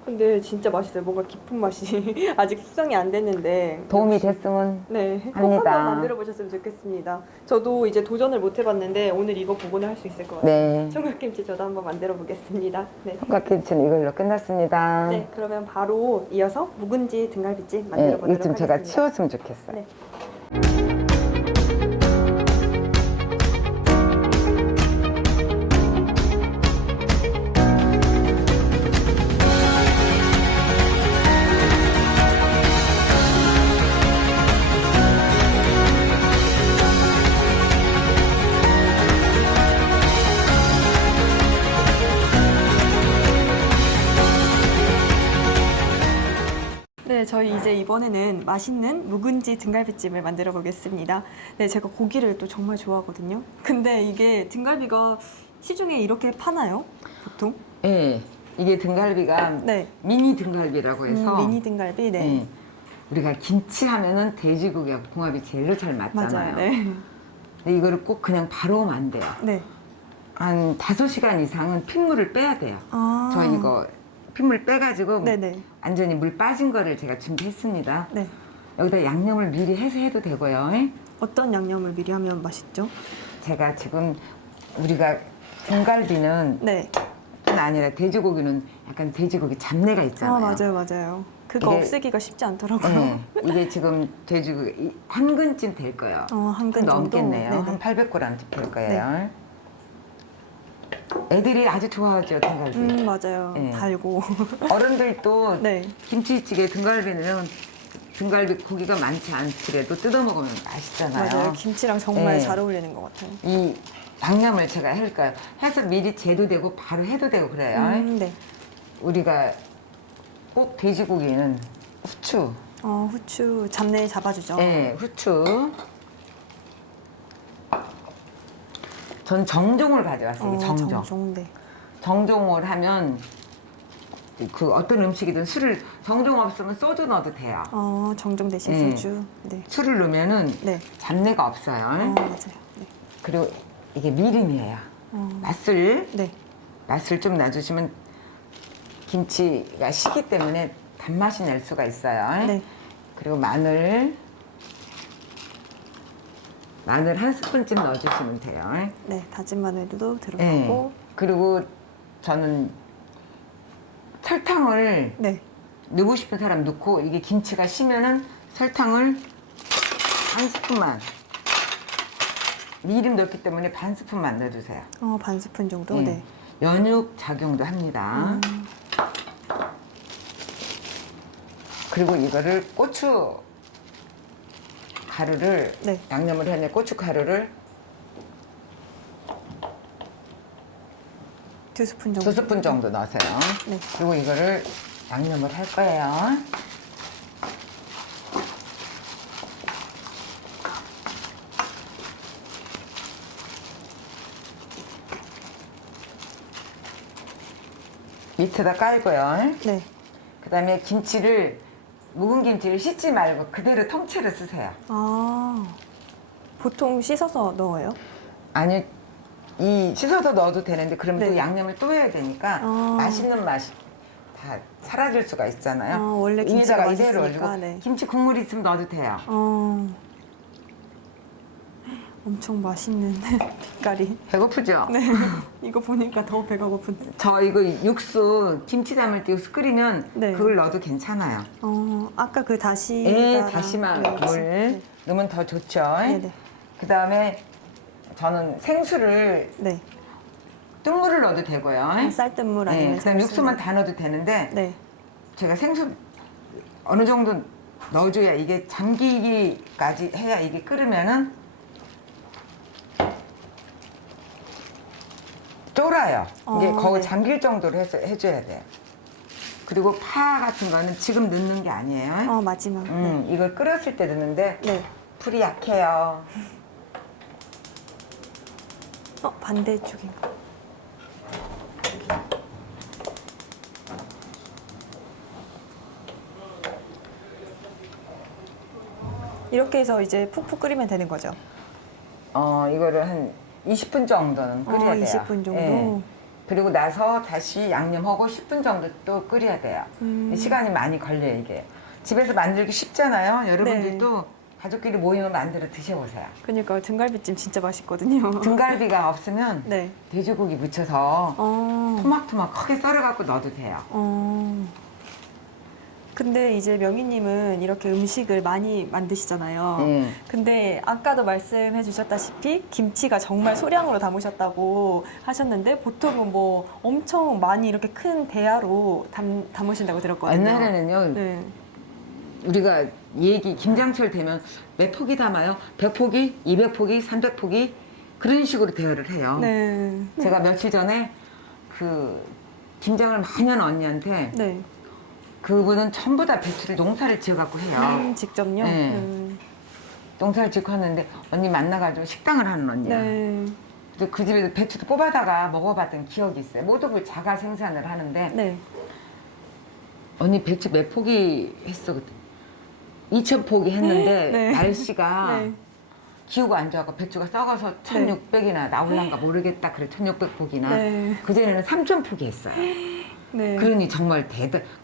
근데 진짜 맛있어요. 뭔가 깊은 맛이 아직 숙성이 안 됐는데 도움이 됐으면 네, 꼭 합니다. 한번 만들어 보셨으면 좋겠습니다. 저도 이제 도전을 못 해봤는데 오늘 이거 보고는 할 수 있을 것 같아요. 네. 총각김치 저도 한번 만들어 보겠습니다. 네. 삼각김치는 이걸로 끝났습니다. 네, 그러면 바로 이어서 묵은지 등갈비찜 네, 만들어 이거 보도록 좀 하겠습니다. 제가 치웠으면 좋겠어요. 네. 네, 저희 이제 이번에는 맛있는 묵은지 등갈비찜을 만들어 보겠습니다. 네, 제가 고기를 또 정말 좋아하거든요. 근데 이게 등갈비가 시중에 이렇게 파나요? 보통? 네, 이게 등갈비가 네. 미니 등갈비라고 해서 미니 등갈비, 네. 네, 우리가 김치 하면은 돼지고기하고 궁합이 제일로 잘 맞잖아요. 맞아요. 네. 근데 이거를 꼭 그냥 바로 오면 안 돼요. 네. 한 5시간 이상은 핏물을 빼야 돼요. 아. 저 이거 핏물 빼가지고 네네. 완전히 물 빠진 거를 제가 준비했습니다. 네. 여기다 양념을 미리 해서 해도 되고요. 어떤 양념을 미리 하면 맛있죠? 제가 지금 우리가 등갈비는 네. 김치는 아니라 돼지고기는 약간 돼지고기 잡내가 있잖아요. 맞아요. 그거 이게- 없애기가 쉽지 않더라고요. 네, 이게 지금 돼지고기 한 근쯤 될 거예요. 한 근 좀 정도? 넘겠네요. 네네. 한 800g쯤 될 거예요. 애들이 아주 좋아하죠, 등갈비. 맞아요. 네. 달고. 어른들도 네. 김치찌개 등갈비 넣으면 등갈비 고기가 많지 않더라도 뜯어 먹으면 맛있잖아요. 맞아요. 김치랑 정말 네. 잘 어울리는 것 같아요. 이 양념을 제가 해볼까요? 해서 미리 재도 되고 바로 해도 되고 그래요. 네. 우리가 꼭 돼지고기는 후추, 후추 잡내 잡아주죠. 네, 후추. 전 정종을 가져왔어요. 정종. 정종. 네. 정종을 하면 그 어떤 음식이든 술을 정종 없으면 소주 넣어도 돼요. 정종 대신 네. 소주. 네. 술을 넣으면은 네. 잡내가 없어요. 맞아요. 네. 그리고 이게 미림이에요. 맛술 네. 좀 놔주시면 김치가 시기 때문에 단맛이 날 수가 있어요. 네. 그리고 마늘 한 스푼쯤 넣어주시면 돼요. 네. 다진 마늘도 네. 들어가고. 그리고 저는 설탕을 네. 넣고 싶은 사람 넣고 이게 김치가 시면은 설탕을 한 스푼만 미림 넣기 때문에 반 스푼만 넣어주세요. 반 스푼 정도. 네. 네. 연육 작용도 합니다. 그리고 이거를 고추 가루를 네. 양념을 했네. 고추 가루를 2스푼 정도. 2스푼 정도 넣으세요. 네. 그리고 이거를 양념을 할 거예요. 밑에다 깔고요. 네. 그 다음에 김치를 묵은 김치를 씻지 말고 그대로 통째로 쓰세요. 보통 씻어서 넣어요? 아니 이 씻어서 넣어도 되는데 그러면 네. 또 양념을 또 해야 되니까 맛있는 맛이 다 사라질 수가 있잖아요. 원래 김치가 위에다가 이대로 맛있으니까, 올리고 네. 김치 국물 있으면 넣어도 돼요. 엄청 맛있는 빛깔이. 배고프죠? 네. 이거 보니까 더 배가 고픈데. 저 이거 육수 김치 담을 때 육수 끓이면 네. 그걸 넣어도 괜찮아요. 아까 그 다시. 예, 다시마 물 넣으면 더 좋죠. 네네. 그 다음에 저는 생수를 네. 뜬물을 넣어도 되고요. 쌀뜨물 아니면 네, 그다음 생수. 육수만 다 넣어도 되는데 네. 제가 생수 어느 정도 넣어줘야 이게 잠기기까지 해야 이게 끓으면은 쫄아요. 이게 거의 네. 잠길 정도로 해줘야 돼요. 그리고 파 같은 거는 지금 넣는 게 아니에요. 마지막. 이걸 끓였을 때 넣는데 네. 불이 약해요. 반대쪽인가? 이렇게 해서 이제 푹푹 끓이면 되는 거죠? 이거를 한 20분 정도는 끓여야 돼요. 20분 정도? 예. 그리고 나서 다시 양념하고 10분 정도 또 끓여야 돼요. 시간이 많이 걸려요, 이게. 집에서 만들기 쉽잖아요. 여러분들도 가족끼리 모이면 만들어 드셔보세요. 그러니까 등갈비찜 진짜 맛있거든요. 등갈비가 없으면 네. 돼지고기 묻혀서 토막토막 크게 썰어갖고 넣어도 돼요. 근데 이제 명희님은 이렇게 음식을 많이 만드시잖아요. 네. 근데 아까도 말씀해 주셨다시피 김치가 정말 소량으로 담으셨다고 하셨는데 보통은 뭐 엄청 많이 이렇게 큰 대야로 담으신다고 들었거든요. 옛날에는요, 네. 우리가 김장철 되면 몇 포기 담아요? 100포기, 200포기, 300포기 그런 식으로 대여를 해요. 네. 제가 며칠 전에 그 김장을 많이 한 언니한테 네. 그분은 전부 다 배추를 농사를 지어갖고 해요. 직접요? 네. 농사를 짓고 하는데 언니 만나가지고 식당을 하는 언니야. 네. 그래서 그 집에서 배추도 뽑아다가 먹어봤던 기억이 있어요. 모두 자가 생산을 하는데 네. 언니 배추 몇 포기 했어 그때? 2,000포기 했는데 네. 날씨가 네. 기후가 안 좋아서 배추가 썩어서 1,600이나 나올란가 모르겠다. 그래 1,600포기나. 네. 그전에는 3,000포기 했어요. 네. 그러니 정말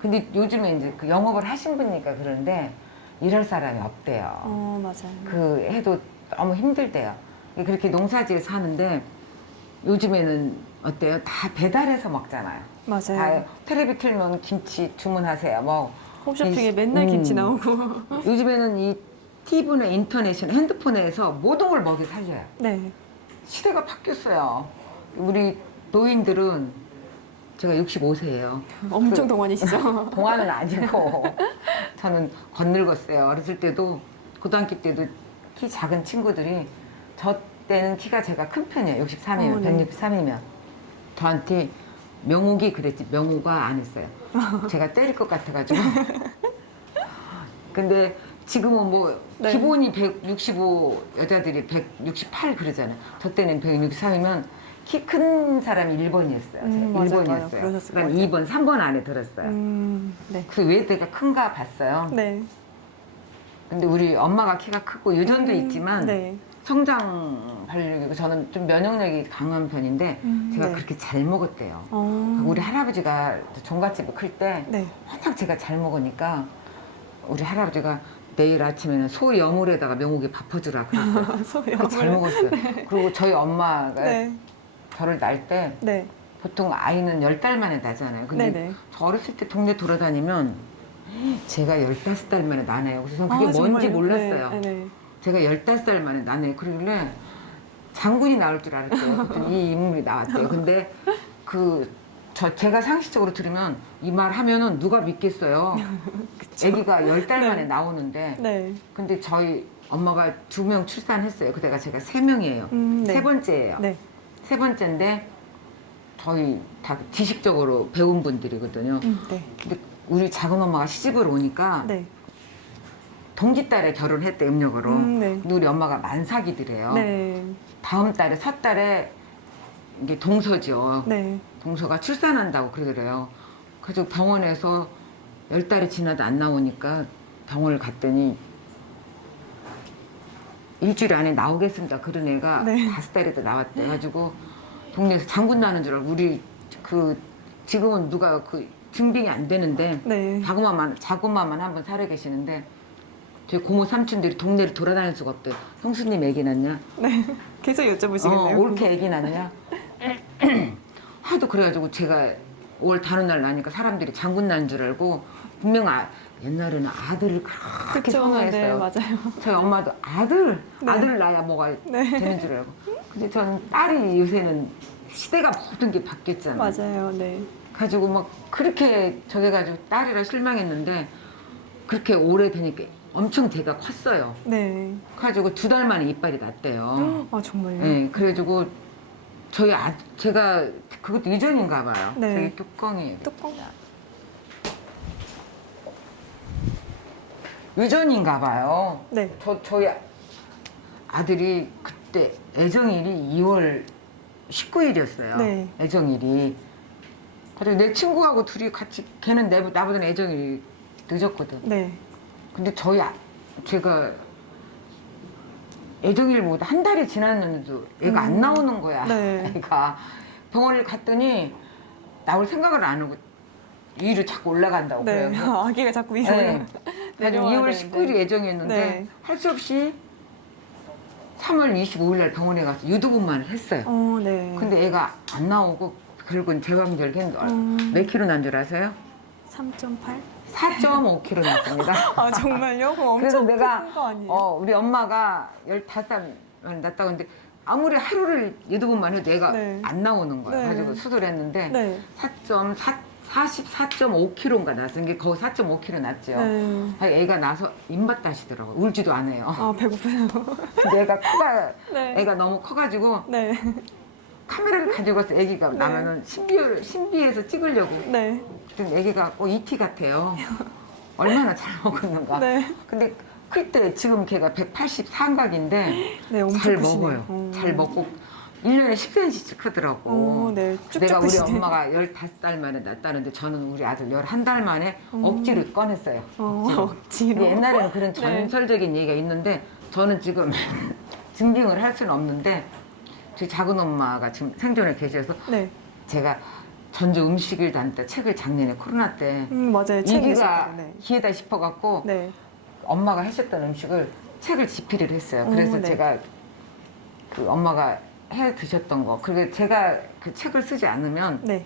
근데 요즘에 이제 그 영업을 하신 분이니까 그런데 일할 사람이 없대요. 맞아요. 그 해도 너무 힘들대요. 그렇게 농사지에서 하는데 요즘에는 어때요? 다 배달해서 먹잖아요. 다 맞아요. 텔레비 틀면 김치 주문하세요. 뭐 홈쇼핑에 맨날 김치 나오고. 요즘에는 이 TV나 인터넷이나 핸드폰에서 모든 걸 먹여 살려요. 네. 시대가 바뀌었어요. 우리 노인들은 제가 65세예요. 엄청 동안이시죠? 동안은 아니고 저는 건늙었어요. 어렸을 때도 고등학교 때도 키 작은 친구들이 저 때는 키가 제가 큰 편이에요. 63이면 네. 163이면 저한테 명옥이 그랬지 명호가 안 했어요. 제가 때릴 것 같아가지고. 근데 지금은 뭐 네. 기본이 165 여자들이 168 그러잖아요. 저 때는 163이면 키 큰 사람이 1번이었어요. 맞아요, 제가 맞아요. 1번이었어요. 그러셨을 그다음 것 같아요. 2번, 3번 안에 들었어요. 네. 그 왜 내가 큰가 봤어요. 네. 근데 우리 엄마가 키가 크고 유전도 있지만 네. 성장 발육이고 저는 좀 면역력이 강한 편인데 제가 네. 그렇게 잘 먹었대요. 어. 우리 할아버지가 종갓집에 클 때 네. 워낙 제가 잘 먹으니까 우리 할아버지가 내일 아침에는 소 여물에다가 명옥에 밥 퍼주라 그랬어요. 소요. 잘 먹었어요. 그리고 저희 엄마가 네. 저를 낳을 때 네. 보통 아이는 10달 만에 나잖아요. 근데 네네. 저 어렸을 때 동네 돌아다니면 제가 15달 만에 나네요. 그래서 저는 그게 아, 뭔지 정말요? 몰랐어요. 네. 네. 제가 15살 만에 나네. 그러길래 장군이 나올 줄 알았대요. 그랬더니 이 인물이 나왔대요. 근데 제가 상식적으로 들으면 이 말 하면은 누가 믿겠어요. 아기가 10달 만에 나오는데. 네. 근데 저희 엄마가 2명 출산했어요. 그때가 제가 3명이에요. 네. 세 번째예요. 네. 세 번째인데 저희 다 지식적으로 배운 분들이거든요. 네. 근데 우리 작은 엄마가 시집을 오니까 네. 동기딸에 결혼했대 음력으로. 네. 근데 우리 엄마가 만삭이더래요. 네. 다음 달에 섣달에 이게 동서죠. 네. 동서가 출산한다고 그러더래요. 그래서 병원에서 10달이 지나도 안 나오니까 병원을 갔더니 일주일 안에 나오겠습니다. 그런 애가 네. 5달에도 나왔대. 가지고 동네에서 장군 나는 줄 알고 우리 지금은 누가 증빙이 안 되는데 네. 자고마만 한 번 살아 계시는데 저희 고모 삼촌들이 동네를 돌아다닐 수가 없대요. 형수님 애기 낳냐? 네. 계속 여쭤보시겠네요. 올케 애기 낳냐? 하도 그래가지고 제가 5월 다른 날 나니까 사람들이 장군 난 줄 알고 분명 옛날에는 아들을 그렇게 그쵸. 선호했어요. 네, 맞아요. 저희 엄마도 아들 네. 낳아야 뭐가 네. 되는 줄 알고. 근데 저는 딸이 요새는 시대가 모든 게 바뀌었잖아요. 맞아요. 네. 가지고 막 그렇게 저래가지고 딸이라 실망했는데 그렇게 오래 되니까 엄청 제가 컸어요. 네. 그래가지고 2달 만에 이빨이 났대요. 아, 정말요? 네, 그래가지고 제가 그것도 유전인가 봐요. 네. 저기 뚜껑이 뚜껑. 유전인가 봐요. 네. 저희 아들이 그때 애정일이 2월 19일이었어요. 네. 애정일이. 그리고 내 친구하고 둘이 같이 걔는 나보다는 애정일이 늦었거든. 네. 근데 제가 애정일보다 한 달이 지났는데도 애가 안 나오는 거야. 네. 애가 병원을 갔더니 나올 생각을 안 하고 위로 자꾸 올라간다고 네. 그래요. 아기가 자꾸 위로 네. 그래서 내려와야 2월 되는데. 19일이 예정이었는데 네. 할 수 없이 3월 25일 날 병원에 가서 유두분만을 했어요. 네. 근데 애가 안 나오고 결국은 제왕절개는 몇 킬로 난 줄 아세요? 3.8? 4.5kg 났습니다. 아, 정말요? 그럼 그래서 엄청 내가 큰 거 아니에요? 우리 엄마가 15살 났다고 했는데 아무리 하루를 유두분만 해도 애가 네. 안 나오는 거야. 네. 가지고 수술을 했는데 네. 44.5kg인가 났은 게 거의 4.5kg 났죠. 네. 애가 나서 입맛 다시더라고요. 울지도 안 해요. 아, 배고프네요. 근데 네. 애가 너무 커가지고 네. 카메라를 가지고 가서 애기가 나면은 신비해서 찍으려고. 네. 그랬더니 애기가 ET 같아요. 얼마나 잘 먹었는가. 네. 근데 클 때 지금 걔가 184인각인데 네, 엄청 잘 크시네요. 먹어요. 잘 먹고 1년에 10cm씩 크더라고. 네. 쭉쭉 내가 우리 크시네요. 엄마가 15달 만에 낳았다는데 저는 우리 아들 11달 만에 억지로 꺼냈어요. 억지로. 근데 옛날에는 그런 네. 전설적인 얘기가 있는데 저는 지금 증빙을 할 수는 없는데 저희 작은 엄마가 지금 생존에 계셔서 네. 제가 전주 음식을 다닐 때 책을 작년에 코로나 때 맞아요. 책이 이기가 있었다고, 네. 기회다 싶어갖고 네. 엄마가 하셨던 음식을 책을 집필을 했어요. 그래서 네. 제가 엄마가 해 드셨던 거 그리고 제가 그 책을 쓰지 않으면 네.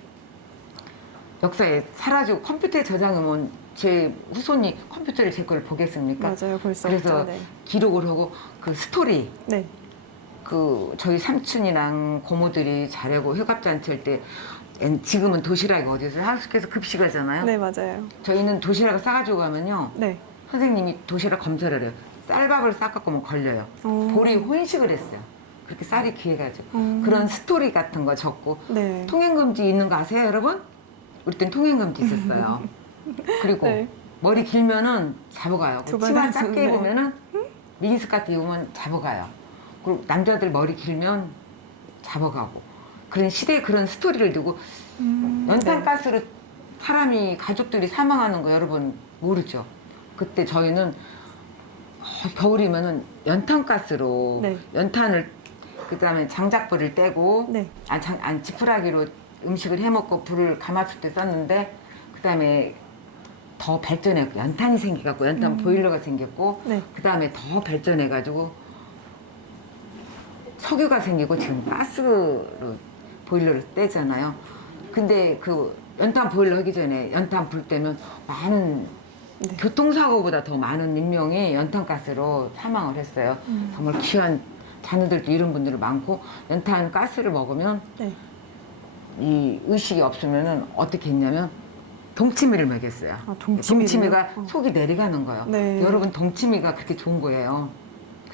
역사에 사라지고 컴퓨터에 저장하면 제 후손이 컴퓨터를 제 걸 보겠습니까? 맞아요. 벌써 그래서 없죠. 네. 기록을 하고 그 스토리 네. 그 저희 삼촌이랑 고모들이 자려고 회갑잔치 할 때 지금은 도시락이 어디서 학교에서 급식하잖아요. 네, 맞아요. 저희는 도시락을 싸가지고 가면요. 네. 선생님이 도시락 검사를 해요. 쌀밥을 싸갖고 오면 걸려요. 보리 혼식을 했어요. 그렇게 쌀이 귀해가지고. 그런 스토리 같은 거 적고. 네. 통행금지 있는 거 아세요, 여러분? 우리 땐 통행금지 있었어요. 그리고 네. 머리 길면은 잡아가요. 두 번 치마 연속, 작게 네. 입으면은 미니스커트 입으면 잡아가요. 그리고 남자들 머리 길면 잡아가고. 그런 시대에 그런 스토리를 두고 연탄가스로 사람이 가족들이 사망하는 거 여러분 모르죠? 그때 저희는 겨울이면은 연탄가스로 네. 연탄을 그다음에 장작불을 떼고 네. 지푸라기로 음식을 해먹고 불을 가마솥 때 썼는데 그다음에 더 발전해갖고 연탄이 생겨갖고 연탄 보일러가 생겼고 네. 그다음에 더 발전해가지고 석유가 생기고 지금 가스로 보일러를 떼잖아요. 근데 그 연탄 보일러 하기 전에 연탄 불 때면 많은 네. 교통사고보다 더 많은 인명이 연탄가스로 사망을 했어요. 정말 귀한 자녀들도 이런 분들이 많고 연탄 가스를 먹으면 네. 이 의식이 없으면은 어떻게 했냐면 동치미를 먹였어요. 아, 동치미를요? 동치미가 속이 내려가는 거예요. 네. 여러분 동치미가 그렇게 좋은 거예요.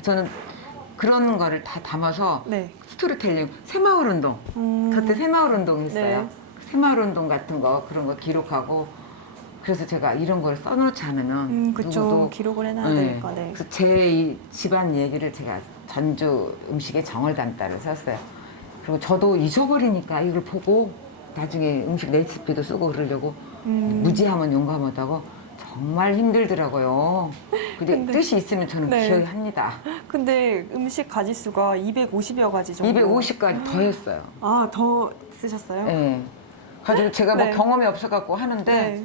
저는 그런 거를 다 담아서 네. 스토리텔링 새마을 운동 그때 새마을 운동 했어요. 네. 새마을 운동 같은 거 그런 거 기록하고 그래서 제가 이런 걸 써놓지 않으면 그쵸. 누구도 기록을 해놔야 네. 되니까. 네. 그래서 제 이 집안 얘기를 제가 전주 음식의 정월간다를 썼어요. 그리고 저도 잊어버리니까 이걸 보고 나중에 음식 레시피도 쓰고 그러려고 무지하면 용감하다고 정말 힘들더라고요. 근데 뜻이 있으면 저는 네. 기억이 합니다. 근데 음식 가지수가 250여 가지 정도. 250까지 더 했어요. 아, 더 쓰셨어요? 네. 가지고 제가 네. 뭐 경험이 없어갖고 하는데 네.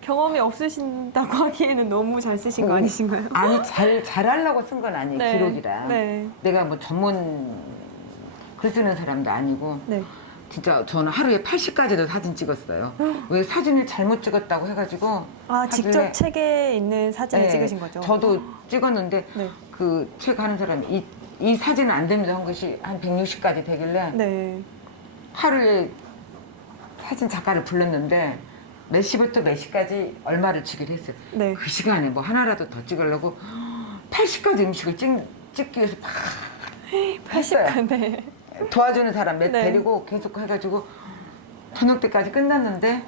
경험이 없으신다고 하기에는 너무 잘 쓰신 거 아니신가요? 아니 잘하려고 쓴 건 아니에요. 네. 기록이라. 네. 내가 뭐 전문 글 쓰는 사람도 아니고 네. 진짜 저는 하루에 80가지도 사진 찍었어요. 왜 사진을 잘못 찍었다고 해가지고 아, 하길래 직접 책에 있는 사진을 네, 찍으신 거죠? 저도 찍었는데 네. 그 책 하는 사람이 이 사진은 안 됩니다 한 것이 한 160가지 되길래 네. 하루에 하루에 사진 작가를 불렀는데 몇 시부터 몇 시까지 얼마를 주기로 했어요. 네. 그 시간에 뭐 하나라도 더 찍으려고 80가지 음식을 찍기 위해서 막 했어요. 80. 네. 도와주는 사람 몇 네. 데리고 계속 해가지고 저녁 때까지 끝났는데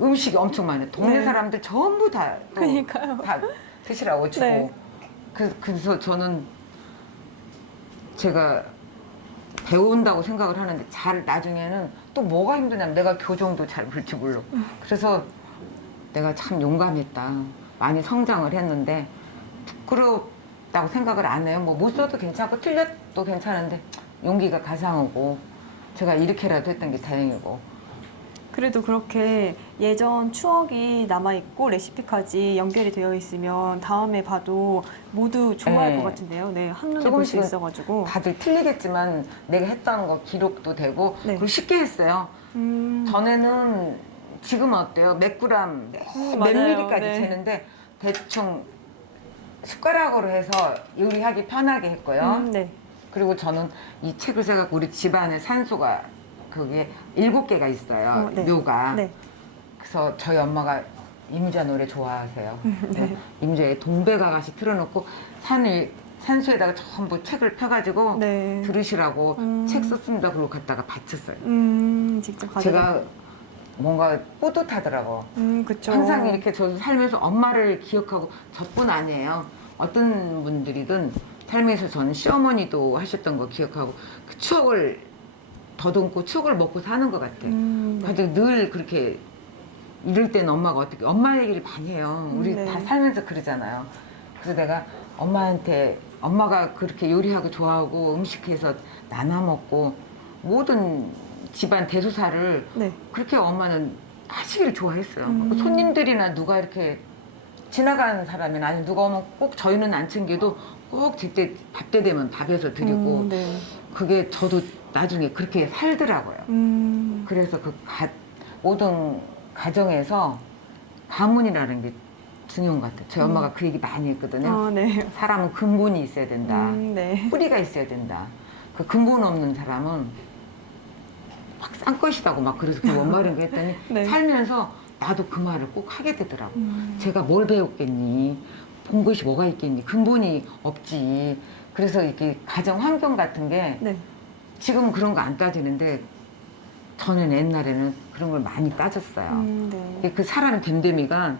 음식이 엄청 많아요. 동네 네. 사람들 전부 다, 또 그러니까요. 다 드시라고 주고. 네. 그래서 저는 제가 배운다고 생각을 하는데 잘 나중에는 또 뭐가 힘드냐면 내가 교정도 잘 볼지 모르고. 그래서 내가 참 용감했다. 많이 성장을 했는데 부끄럽다고 생각을 안 해요. 뭐 못 써도 괜찮고 틀려도 괜찮은데 용기가 가상하고 제가 이렇게라도 했던 게 다행이고. 그래도 그렇게 예전 추억이 남아있고 레시피까지 연결이 되어 있으면 다음에 봐도 모두 좋아할 네. 것 같은데요. 네, 한눈에 볼 수 조금씩은 있어가지고. 다들 틀리겠지만 내가 했던 거 기록도 되고 네. 그리고 쉽게 했어요. 전에는 지금은 어때요? 몇 그램, 몇 맞아요. 미리까지 네. 재는데 대충 숟가락으로 해서 요리하기 편하게 했고요. 네. 그리고 저는 이 책을 써갖고 우리 집안에 산소가 그게 7개가 있어요. 네. 묘가. 네. 그래서 저희 엄마가 이무자 노래 좋아하세요. 이무자의 동백아가씨 틀어놓고 산소에다가 전부 책을 펴가지고 네. 들으시라고 책 썼습니다. 그러고 갖다가 바쳤어요. 직접 가져가. 제가 뭔가 뿌듯하더라고. 그쵸. 항상 이렇게 저도 살면서 엄마를 기억하고 저뿐 아니에요. 어떤 분들이든 살면서 저는 시어머니도 하셨던 거 기억하고 그 추억을 더듬고 추억을 먹고 사는 것 같아. 네. 가지고 늘 그렇게 이럴 때는 엄마가 어떻게 엄마 얘기를 많이 해요. 우리 네. 다 살면서 그러잖아요. 그래서 내가 엄마한테 엄마가 그렇게 요리하고 좋아하고 음식해서 나눠 먹고 모든 집안 대소사를 네. 그렇게 엄마는 하시기를 좋아했어요. 손님들이나 누가 이렇게 지나가는 사람이나 아니 누가 오면 꼭 저희는 안 챙겨도 꼭 제때 밥 때 되면 밥에서 드리고 네. 그게 저도 나중에 그렇게 살더라고요. 그래서 모든 가정에서 가문이라는 게 중요한 것 같아요. 저희 엄마가 그 얘기 많이 했거든요. 네. 사람은 근본이 있어야 된다. 네. 뿌리가 있어야 된다. 그 근본 없는 사람은 막 쌍것이다고 막 그래서 그 뭔 말인가 했더니 네. 살면서 나도 그 말을 꼭 하게 되더라고. 제가 뭘 배웠겠니? 본 것이 뭐가 있겠니? 근본이 없지. 그래서 이렇게 가정 환경 같은 게 네. 지금은 그런 거 안 따지는데 저는 옛날에는 그런 걸 많이 따졌어요. 네. 근데 그 살아는 됨됨이가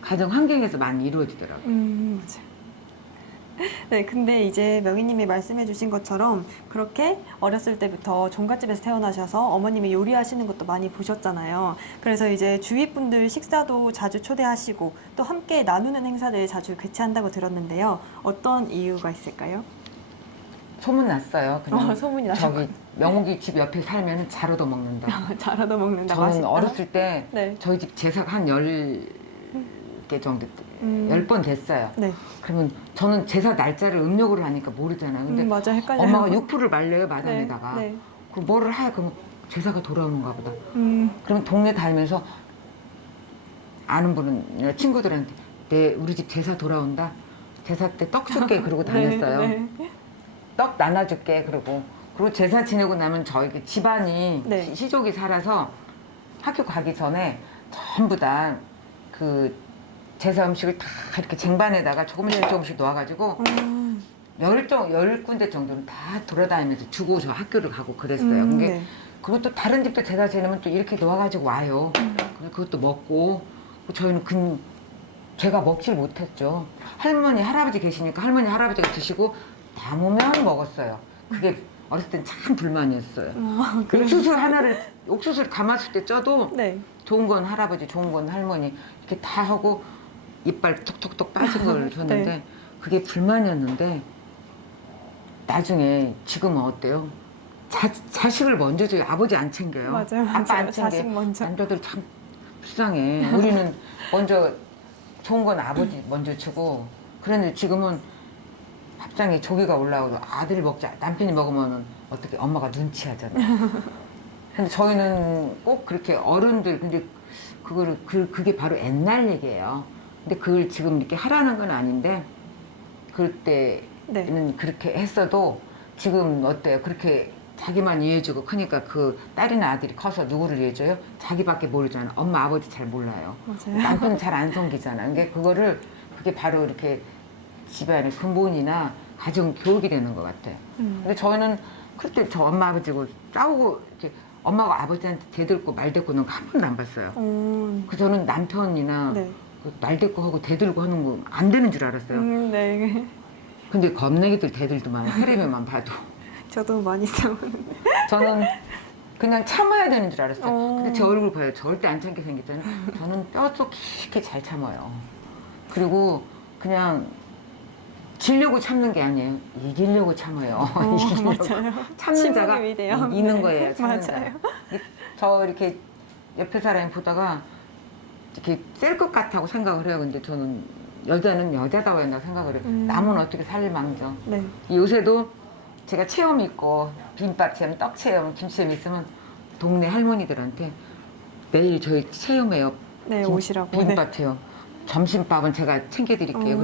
가정 환경에서 많이 이루어지더라고요. 맞아요. 네, 근데 이제 명희님이 말씀해주신 것처럼 그렇게 어렸을 때부터 종갓집에서 태어나셔서 어머님이 요리하시는 것도 많이 보셨잖아요. 그래서 이제 주위 분들 식사도 자주 초대하시고 또 함께 나누는 행사들 자주 개최한다고 들었는데요. 어떤 이유가 있을까요? 소문 났어요. 그냥 소문이 저기 나셨군요. 명옥이 집 옆에 살면 잘 얻어먹는다. 잘 얻어먹는다. 저는 맛있다. 어렸을 때 네. 저희 집 제사가 한 10개 정도, 10번 됐어요. 네. 그러면 저는 제사 날짜를 음력으로 하니까 모르잖아요. 근데 맞아, 헷갈려요. 엄마가 육포를 말려요, 마당에다가. 네. 그럼 뭐를 해? 그러면 제사가 돌아오는가 보다. 네. 그럼 동네 다니면서 아는 분은 친구들한테 우리 집 제사 돌아온다. 제사 때 떡 줄게 그러고 다녔어요. 네. 떡 나눠줄게 그러고 제사 지내고 나면 저희 집안이 네. 시족이 살아서 학교 가기 전에 전부 다 그 제사 음식을 다 이렇게 쟁반에다가 조금씩 놓아가지고 열 군데 정도는 다 돌아다니면서 주고 저 학교를 가고 그랬어요. 근데 네. 그것도 다른 집도 제사 지내면 또 이렇게 놓아가지고 와요. 그래서 그것도 먹고 저희는 제가 먹질 못했죠. 할머니 할아버지 계시니까 할머니 할아버지가 드시고 남으면 먹었어요. 그게 어렸을 땐 참 불만이었어요. 옥수수를 가마솥 때 쪄도 네. 좋은 건 할아버지, 좋은 건 할머니 이렇게 다 하고 이빨 톡톡톡 빠진 걸 줬는데 네. 그게 불만이었는데 나중에 지금은 어때요? 자식을 먼저 줘요. 아버지 안 챙겨요. 맞아요. 아빠 안 챙겨요. 자식 먼저. 남자들 참 불쌍해. 우리는 먼저 좋은 건 아버지 먼저 주고 그런데 지금은 밥상에 조개가 올라오고 아들이 먹자 남편이 먹으면 어떻게 엄마가 눈치하잖아. 근데 저희는 꼭 그렇게 어른들 근데 그게 바로 옛날 얘기예요. 근데 그걸 지금 이렇게 하라는 건 아닌데 그때는 네. 그렇게 했어도 지금 어때요? 그렇게 자기만 이해해주고 크니까 그 딸이나 아들이 커서 누구를 이해해줘요? 자기밖에 모르잖아. 엄마 아버지 잘 몰라요. 맞아요. 남편 잘 안 섬기잖아. 근데 그게 바로 이렇게 집안의 근본이나 가정 교육이 되는 것 같아요. 근데 저희는 그때 저 엄마 아버지고 싸우고 이렇게 엄마가 아버지한테 대들고 말대꾸는 한 번도 안 봤어요. 그 저는 남편이나 네. 그 말대꾸 하고 대들고 하는 거 안 되는 줄 알았어요. 네. 근데 겁내기들 대들더만 텔레비만 봐도 저도 많이 싸우는데. 저는 그냥 참아야 되는 줄 알았어요. 어. 근데 제 얼굴 봐요. 절대 안 참게 생겼잖아요. 저는 뼈속 깊게 잘 참아요. 그리고 그냥 지려고 참는 게 아니에요. 이기려고 참아요. 이기려고. 맞아요. 참는 자가 침묵이 위대요. 이기는 네. 거예요. 참는 자. 맞아요. 저 이렇게 옆에 사람이 보다가 이렇게 셀 것 같다고 생각을 해요. 근데 저는 여자는 여자다워야 한다고 생각을 해요. 남은 어떻게 살릴망정. 네. 요새도 제가 체험 있고 비빔밥 체험, 떡 체험, 김치 체험 있으면 동네 할머니들한테 내일 저희 체험해요. 네, 오시라고. 비빔밥 체험. 점심밥은 제가 챙겨드릴게요.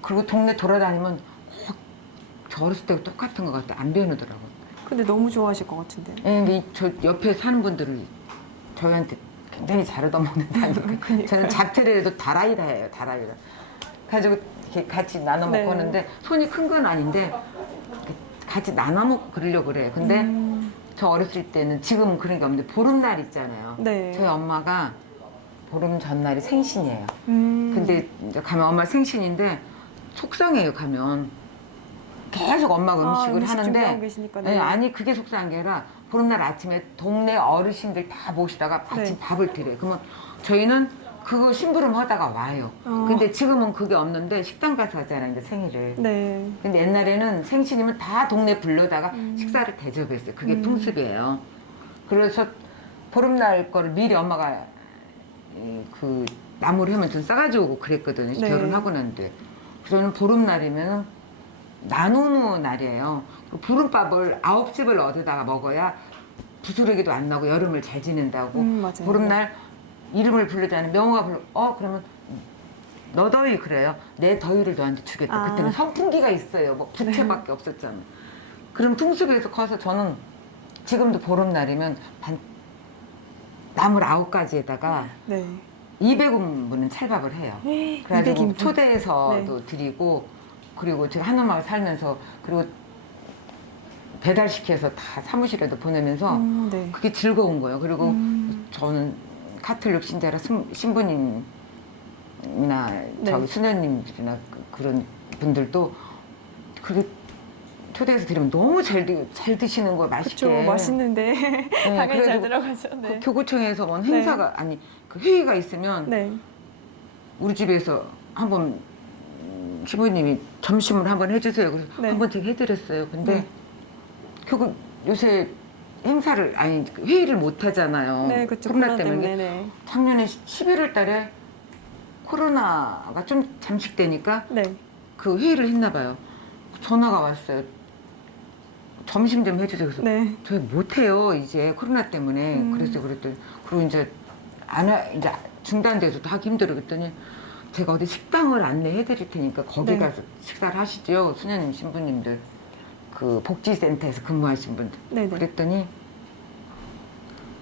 그리고 동네 돌아다니면 꼭 저 어렸을 때랑 똑같은 것 같아요. 안 변하더라고요. 근데 너무 좋아하실 것 같은데. 예, 근데 저 옆에 사는 분들을 저희한테 굉장히 잘 얻어먹는다니까. 저는 잡채라도 다라이라 해요, 다라이라. 가지고 이렇게 같이 나눠 먹고 네. 하는데 손이 큰 건 아닌데 이렇게 같이 나눠 먹고 그러려고 그래요. 근데 저 어렸을 때는 지금은 그런 게 없는데 보름날 있잖아요. 네. 저희 엄마가 보름 전날이 생신이에요. 음. 근데 이제 가면 엄마 생신인데 속상해요, 가면. 계속 엄마가 음식을 음식 하는데 준비하고 계시니까, 네. 네, 아니 그게 속상한 게 아니라 보름날 아침에 동네 어르신들 다 모시다가 같이 네. 밥을 드려요. 그러면 저희는 그거 심부름 하다가 와요. 근데 지금은 그게 없는데 식당 가서 하잖아요, 이제 생일을. 네. 근데 옛날에는 생신이면 다 동네 불러다가 식사를 대접했어요. 그게 풍습이에요. 그래서 보름날 거를 미리 엄마가 그 나무를 하면 좀 싸가지고 오고 그랬거든요. 네. 결혼하고 난데. 저는 보름날이면 나누는 날이에요. 그 보름밥을 9집을 얻어다가 먹어야 부스러기도 안 나고 여름을 잘 지낸다고. 맞아요. 보름날 이름을 부르자는 명호가 불러. 그러면 너더위 그래요. 내 더위를 너한테 주겠다. 아. 그때는 선풍기가 있어요. 뭐 부채밖에 없었잖아. 그럼 풍습에서 커서 저는 지금도 보름날이면 나물 9가지에다가 네. 200인분은 찰밥을 해요. 200인분. 그래가지고 초대해서도 드리고, 그리고 제가 한옥마을 살면서, 그리고 배달시켜서 다 사무실에도 보내면서 네. 그게 즐거운 거예요. 그리고 저는 카톨릭 신자라 신부님이나 네. 저기 수녀님들이나 그런 분들도 그게 초대해서 드리면 너무 잘 드시는 거예요. 맛있게. 그쵸, 맛있는데 당연히 잘 그래가지고 들어가죠. 네. 그 교구청에서 온 행사가 아니 그 회의가 있으면 네. 우리 집에서 한번 시부님이 점심을 한번 해주세요. 그래서 네. 한번 제가 해드렸어요. 근데 네. 결국 요새 행사를 아니 회의를 못 하잖아요. 네, 그쵸. 코로나 코로나 때문에. 때문에. 네. 작년에 11월 달에 코로나가 좀 잠식되니까 네. 그 회의를 했나 봐요. 전화가 왔어요. 점심 좀 해주세요. 그래서 네. 저희 못해요. 이제 코로나 때문에. 그랬어요. 그랬더니 그리고 이제 이제 중단돼서도 하기 힘들어. 그랬더니 제가 어디 식당을 안내해 드릴 테니까 거기 네. 가서 식사를 하시죠. 수녀님 신부님들 그 복지센터에서 근무하신 분들. 네네. 그랬더니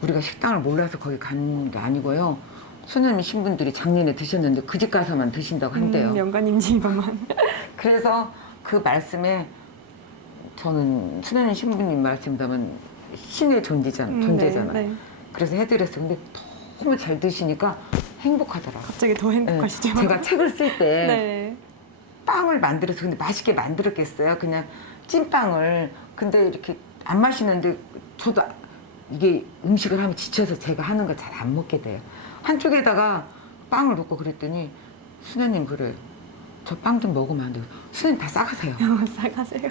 우리가 식당을 몰라서 거기 가는 게 아니고요. 수녀님 신분들이 작년에 드셨는데 그 집 가서만 드신다고 한대요. 영가님 집만. 그래서 그 말씀에 저는 수녀님 신부님 말씀다면 신의 존재잖아요. 네, 네. 그래서 해드렸어요. 근데 너무 잘 드시니까 행복하더라고요. 갑자기 더 행복하시죠? 네. 제가 책을 쓸 때 네. 빵을 만들어서 근데 맛있게 만들었겠어요. 그냥 찐빵을. 근데 이렇게 안 마시는데 저도 이게 음식을 하면 지쳐서 제가 하는 거 잘 안 먹게 돼요. 한쪽에다가 빵을 넣고 그랬더니 수녀님 그래. 저 빵 좀 먹으면 안 돼요. 수녀님 다 싸가세요. 싸가세요.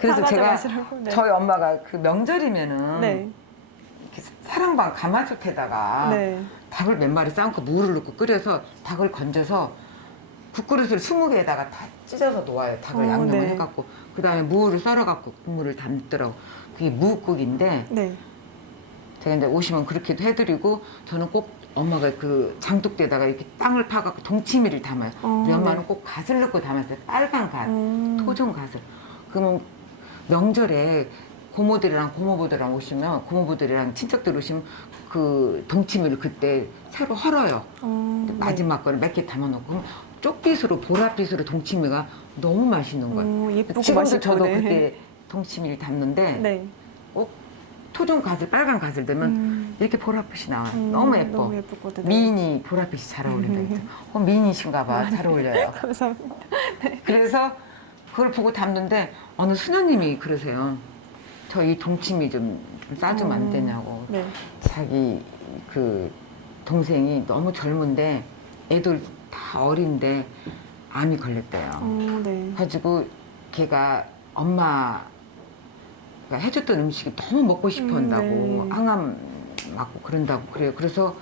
그래서 다 제가 가져가시라고. 네. 저희 엄마가 그 명절이면은 네. 이렇게 사랑방 가마솥에다가 네. 닭을 몇 마리 삶고 물을 넣고 끓여서 닭을 건져서 국그릇을 20개에다가 다 찢어서 놓아요. 닭을 양념을 네. 해갖고 그 다음에 무를 썰어갖고 국물을 담더라고. 그게 무국인데 네. 제가 이제 오시면 그렇게도 해드리고 저는 꼭 엄마가 그 장독대에다가 이렇게 땅을 파갖고 동치미를 담아요. 우리 엄마는 네. 꼭 갓을 넣고 담았어요. 빨간 갓, 음. 토종 갓을. 그러면 명절에 고모들이랑 고모부들이랑 오시면 고모부들이랑 친척들 오시면 그 동치미를 그때 새로 헐어요. 네. 마지막 거를 몇 개 담아놓고 그럼 쪽빛으로 보랏빛으로 동치미가 너무 맛있는 거예요. 예쁘고 지금도 맛있고. 저도 네. 그때 동치미를 담는데 네. 꼭 토종 갓을 빨간 갓을 넣으면 이렇게 보랏빛이 나와요. 너무 예뻐. 너무 예쁘거든요. 미인이 보랏빛이 잘 어울린다. 미인이신가 봐. 잘 어울려요. 감사합니다. 그래서 그걸 보고 담는데 어느 수녀님이 그러세요. 저 이 동치미 좀 싸주면 안 되냐고. 네. 자기 그 동생이 너무 젊은데 애들 다 어린데 암이 걸렸대요. 네. 가지고 걔가 엄마가 해줬던 음식이 너무 먹고 싶어 한다고 네. 항암 맞고 그런다고 그래요. 그래서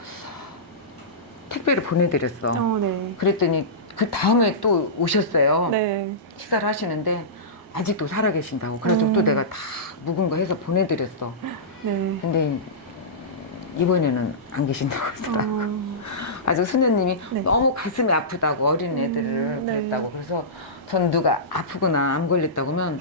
택배를 보내드렸어. 네. 그랬더니 그 다음에 또 오셨어요. 네. 식사를 하시는데 아직도 살아계신다고. 그래서 또 내가 다 묵은 거 해서 보내드렸어. 네. 근데 이번에는 안 계신다고 하더라고. 아주 수녀님이 네. 너무 가슴이 아프다고 어린 애들을 네. 그랬다고. 그래서 전 누가 아프거나 암 걸렸다고 하면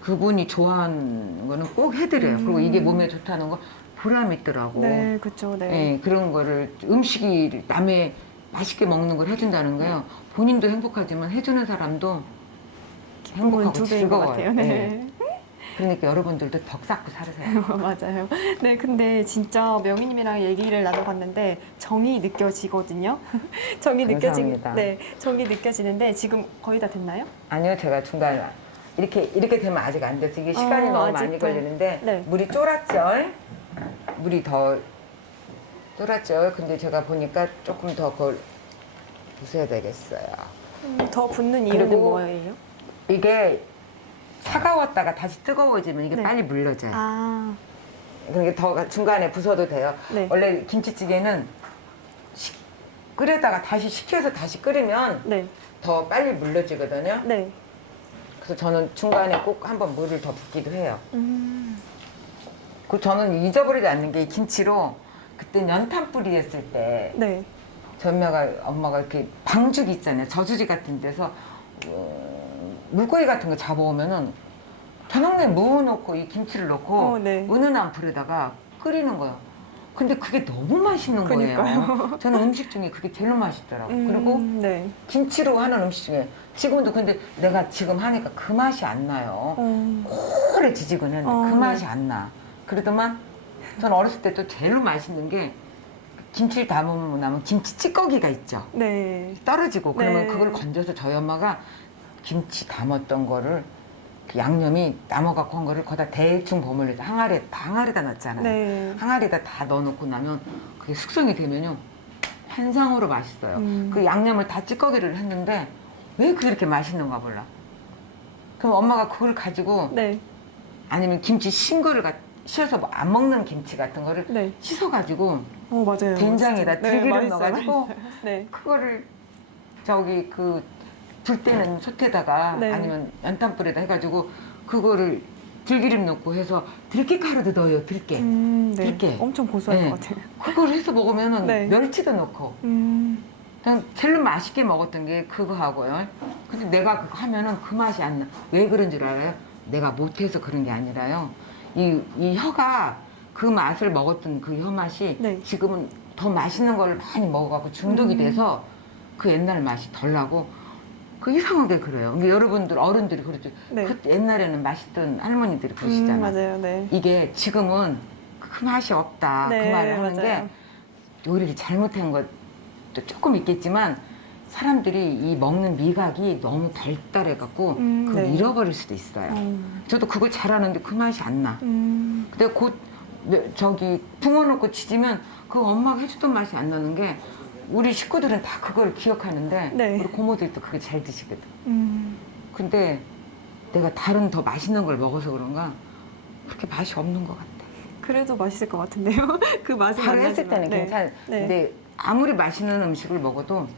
그분이 좋아하는 거는 꼭 해드려요. 그리고 이게 몸에 좋다는 거 보람 있더라고. 네, 그쵸. 네. 예, 그런 거를 음식이 남의 맛있게 먹는 걸 해준다는 거예요. 본인도 행복하지만 해주는 사람도 행복하고 두 배인 것 즐거워요. 같아요. 네. 그러니까 여러분들도 덕 쌓고 살으세요. 맞아요. 네, 근데 진짜 명희님이랑 얘기를 나눠봤는데 정이 느껴지거든요. 정이 감사합니다. 네, 정이 느껴지는데 지금 거의 다 됐나요? 아니요, 제가 중간에 이렇게 되면 아직 안 돼서 이게 시간이 너무 많이 아직도. 걸리는데 네. 물이 쫄았죠? 물이 더 쫄았죠? 근데 제가 보니까 조금 더 그걸 부숴야 되겠어요. 더 붓는 이유는 그리고 뭐예요? 이게 차가웠다가 다시 뜨거워지면 이게 네. 빨리 물러져요. 아, 그러니까 더 중간에 부숴도 돼요. 네. 원래 김치찌개는 끓여다가 다시 식혀서 다시 끓이면 네, 더 빨리 물러지거든요. 네. 그래서 저는 중간에 꼭 한번 물을 더 붓기도 해요. 그 저는 잊어버리지 않는 게 김치로 그때 연탄 뿌리 했을 때 네. 엄마가 이렇게 방죽이 있잖아요. 저수지 같은 데서 물고기 같은 거 잡아오면은 저녁에 무 넣고 이 김치를 넣고 네. 은은한 불에다가 끓이는 거예요. 근데 그게 너무 맛있는 거예요. 그러니까요. 저는 음식 중에 그게 제일 맛있더라고요. 그리고 네. 김치로 하는 음식 중에 지금도 근데 내가 지금 하니까 그 맛이 안 나요. 오래 지지근했는데 그 맛이 안 나. 그러더만 전 어렸을 때 또 제일 맛있는 게 김치를 담으면 나면 김치 찌꺼기가 있죠. 네. 떨어지고 그러면 네. 그걸 건져서 저희 엄마가 김치 담았던 거를 그 양념이 남아갖고 한 거를 거기다 대충 버무려서 항아리에다 넣었잖아요. 네. 항아리에다 다 넣어놓고 나면 그게 숙성이 되면요 환상으로 맛있어요. 그 양념을 다 찌꺼기를 했는데 왜 그렇게 맛있는가 몰라. 그럼 엄마가 그걸 가지고 네. 아니면 김치 신 거를 씌어서 뭐 안 먹는 김치 같은 거를 네. 씻어가지고 맞아요. 된장에다 맛있죠. 네, 들기름 맛있어요, 넣어가지고 맛있어요. 네. 그거를 저기 그 불 때는 솥에다가 네. 아니면 연탄불에다 해가지고 그거를 들기름 넣고 해서 들깨가루도 넣어요. 들깨. 네. 들깨. 엄청 고소할 네. 것 같아요. 그걸 해서 먹으면은 네. 멸치도 넣고 그냥 제일 맛있게 먹었던 게 그거 하고요. 근데 내가 그거 하면은 그 맛이 안 나. 왜 그런 줄 알아요? 내가 못해서 그런 게 아니라요. 이 혀가 그 맛을 먹었던 그 혀 맛이 네. 지금은 더 맛있는 걸 많이 먹어갖고 중독이 돼서 그 옛날 맛이 덜 나고 그 이상하게 그래요. 근데 여러분들 어른들이 그러죠. 네. 그 옛날에는 맛있던 할머니들이 그러시잖아. 맞아요. 네. 이게 지금은 그 맛이 없다. 네, 그 말을 하는 맞아요. 게 요리를 잘못한 것도 조금 있겠지만 사람들이 이 먹는 미각이 너무 발달해갖고 그걸 네. 잃어버릴 수도 있어요. 저도 그걸 잘하는데 그 맛이 안 나. 근데 곧 저기 붕어 넣고 지지면 그 엄마가 해주던 맛이 안 나는 게 우리 식구들은 다 그걸 기억하는데 네. 우리 고모들도 그게 잘 드시거든. 근데 내가 다른 더 맛있는 걸 먹어서 그런가 그렇게 맛이 없는 것 같아. 그래도 맛있을 것 같은데요. 그 맛은 바로 안 했을 나지만. 때는 네. 괜찮아. 네. 근데 아무리 맛있는 음식을 먹어도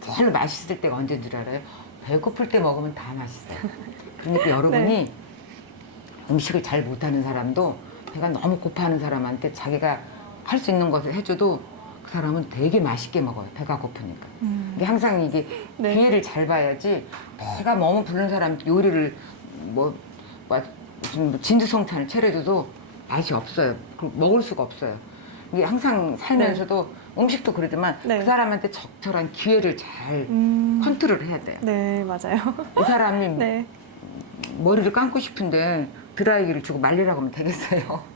제일 맛있을 때가 언제인 줄 알아요? 배고플 때 먹으면 다 맛있어요. 그러니까 여러분이 네. 음식을 잘 못하는 사람도 배가 너무 고파하는 사람한테 자기가 할 수 있는 것을 해줘도 그 사람은 되게 맛있게 먹어요. 배가 고프니까. 이게 항상 이게 네. 기회를 잘 봐야지 배가 너무 부른 사람 요리를 무슨 진두성찬을 차려줘도 맛이 없어요. 먹을 수가 없어요. 이게 항상 살면서도 음식도 그러지만 네. 그 사람한테 적절한 기회를 잘 컨트롤 해야 돼요. 네, 맞아요. 이 사람이 네. 머리를 감고 싶은데 드라이기를 주고 말리라고 하면 되겠어요.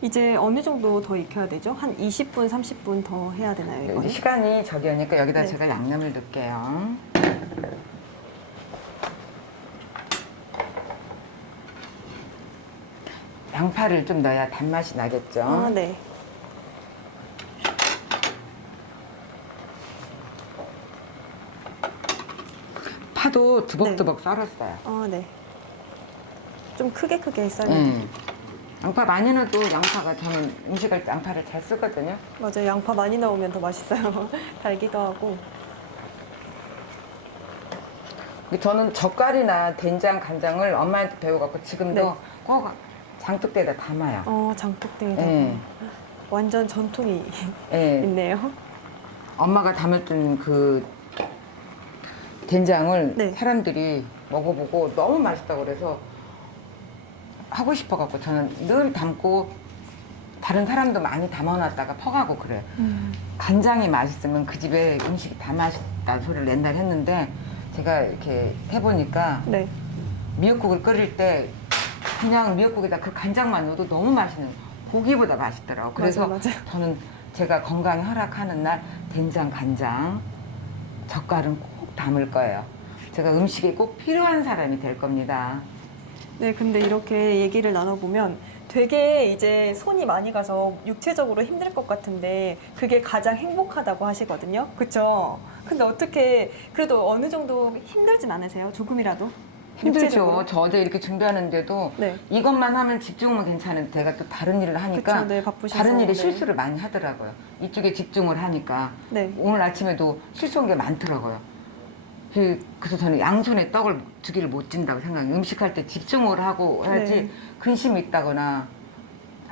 이제 어느 정도 더 익혀야 되죠? 한 20분, 30분 더 해야 되나요, 이거? 이제 시간이 저기 하니까 여기다 네. 제가 양념을 넣을게요. 양파를 좀 넣어야 단맛이 나겠죠. 아, 네. 파도 두벅두벅 썰었어요. 아, 네. 좀 크게 썰면 돼요. 양파 많이 넣어도 양파가 저는 음식을 양파를 잘 쓰거든요. 맞아요. 양파 많이 넣으면 더 맛있어요. 달기도 하고. 저는 젓갈이나 된장, 간장을 엄마한테 배워갖고 지금도 네. 꼭 장독대에다 담아요. 장독대에다가. 네. 완전 전통이 예. 있네요. 엄마가 담았던 그 된장을 네. 사람들이 먹어보고 너무 맛있다고 그래서 하고 싶어갖고 저는 늘 담고 다른 사람도 많이 담아놨다가 퍼가고 그래요. 간장이 맛있으면 그 집에 음식이 다 맛있다는 소리를 옛날에 했는데 제가 이렇게 해보니까 네. 미역국을 끓일 때 그냥 미역국에다 그 간장만 넣어도 너무 맛있는 고기보다 맛있더라고요. 그래서 맞아요. 저는 제가 건강이 허락하는 날 된장, 간장, 젓갈은 꼭 담을 거예요. 제가 음식에 꼭 필요한 사람이 될 겁니다. 네, 근데 이렇게 얘기를 나눠보면 되게 이제 손이 많이 가서 육체적으로 힘들 것 같은데 그게 가장 행복하다고 하시거든요. 그쵸? 근데 어떻게 그래도 어느 정도 힘들진 않으세요? 조금이라도? 힘들죠. 육체적으로? 저 어제 이렇게 준비하는데도 네. 이것만 하면 집중은 괜찮은데 제가 또 다른 일을 하니까 그쵸, 네, 바쁘셔서. 다른 일에 네. 실수를 많이 하더라고요. 이쪽에 집중을 하니까 네. 오늘 아침에도 실수한 게 많더라고요. 그래서 저는 양손에 떡을 두 개를 못 쥔다고 생각해요. 음식할 때 집중을 하고 해야지 네. 근심이 있다거나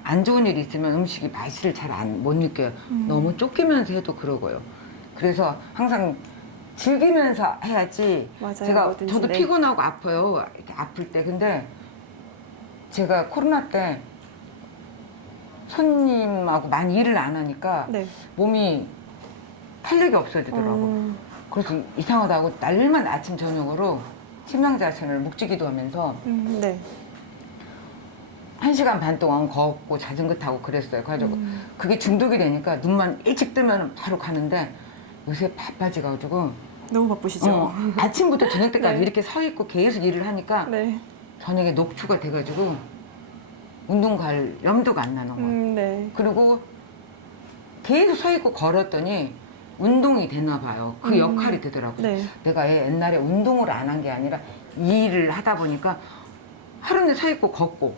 안 좋은 일이 있으면 음식이 맛을 잘 못 느껴요. 너무 쫓기면서 해도 그러고요. 그래서 항상 즐기면서 해야지. 맞아요. 제가 뭐든지, 저도 네. 피곤하고 아파요. 이렇게 아플 때. 근데 제가 코로나 때 손님하고 많이 일을 안 하니까 네. 몸이 탄력이 없어지더라고. 그래서 이상하다고 날만 아침 저녁으로 심장자세를 묵지기도 하면서 네. 1시간 반 동안 걷고 자전거 타고 그랬어요. 그래가지고 그게 중독이 되니까 눈만 일찍 뜨면 바로 가는데 요새 바빠져가지고 너무 바쁘시죠? 아침부터 저녁 때까지 네. 이렇게 서 있고 계속 일을 하니까 네. 저녁에 녹초가 돼가지고 운동 갈 염두가 안 나는 거예요. 네. 그리고 계속 서 있고 걸었더니 운동이 되나 봐요. 그 역할이 되더라고요. 네. 내가 옛날에 운동을 안 한 게 아니라 이 일을 하다 보니까 하루 종일 서 있고 걷고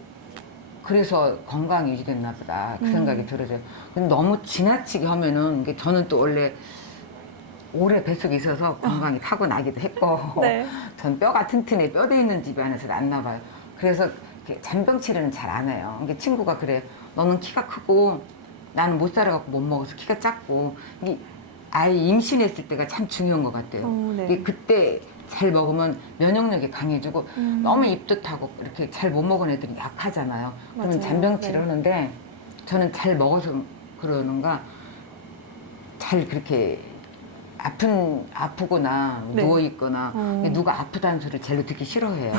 그래서 건강이 유지됐나 보다 그 생각이 들어져요. 근데 너무 지나치게 하면은 이게 저는 또 원래 오래 뱃속에 있어서 건강이 타고나기도 했고 네. 전 뼈가 튼튼해 뼈대 있는 집안에서 났나 봐요. 그래서 이렇게 잔병 치료는 잘 안 해요. 이게 친구가 그래. 너는 키가 크고 나는 못 살아갖고 못 먹어서 키가 작고 이게 아이 임신했을 때가 참 중요한 것 같아요. 네. 이게 그때 잘 먹으면 면역력이 강해지고 너무 입덧하고 이렇게 잘 못 먹은 애들이 약하잖아요. 그러면 맞아요. 잔병 네. 치료하는데 저는 잘 먹어서 그러는가 잘 그렇게 아프거나 네. 누워있거나 누가 아프다는 소리를 제일 듣기 싫어해요.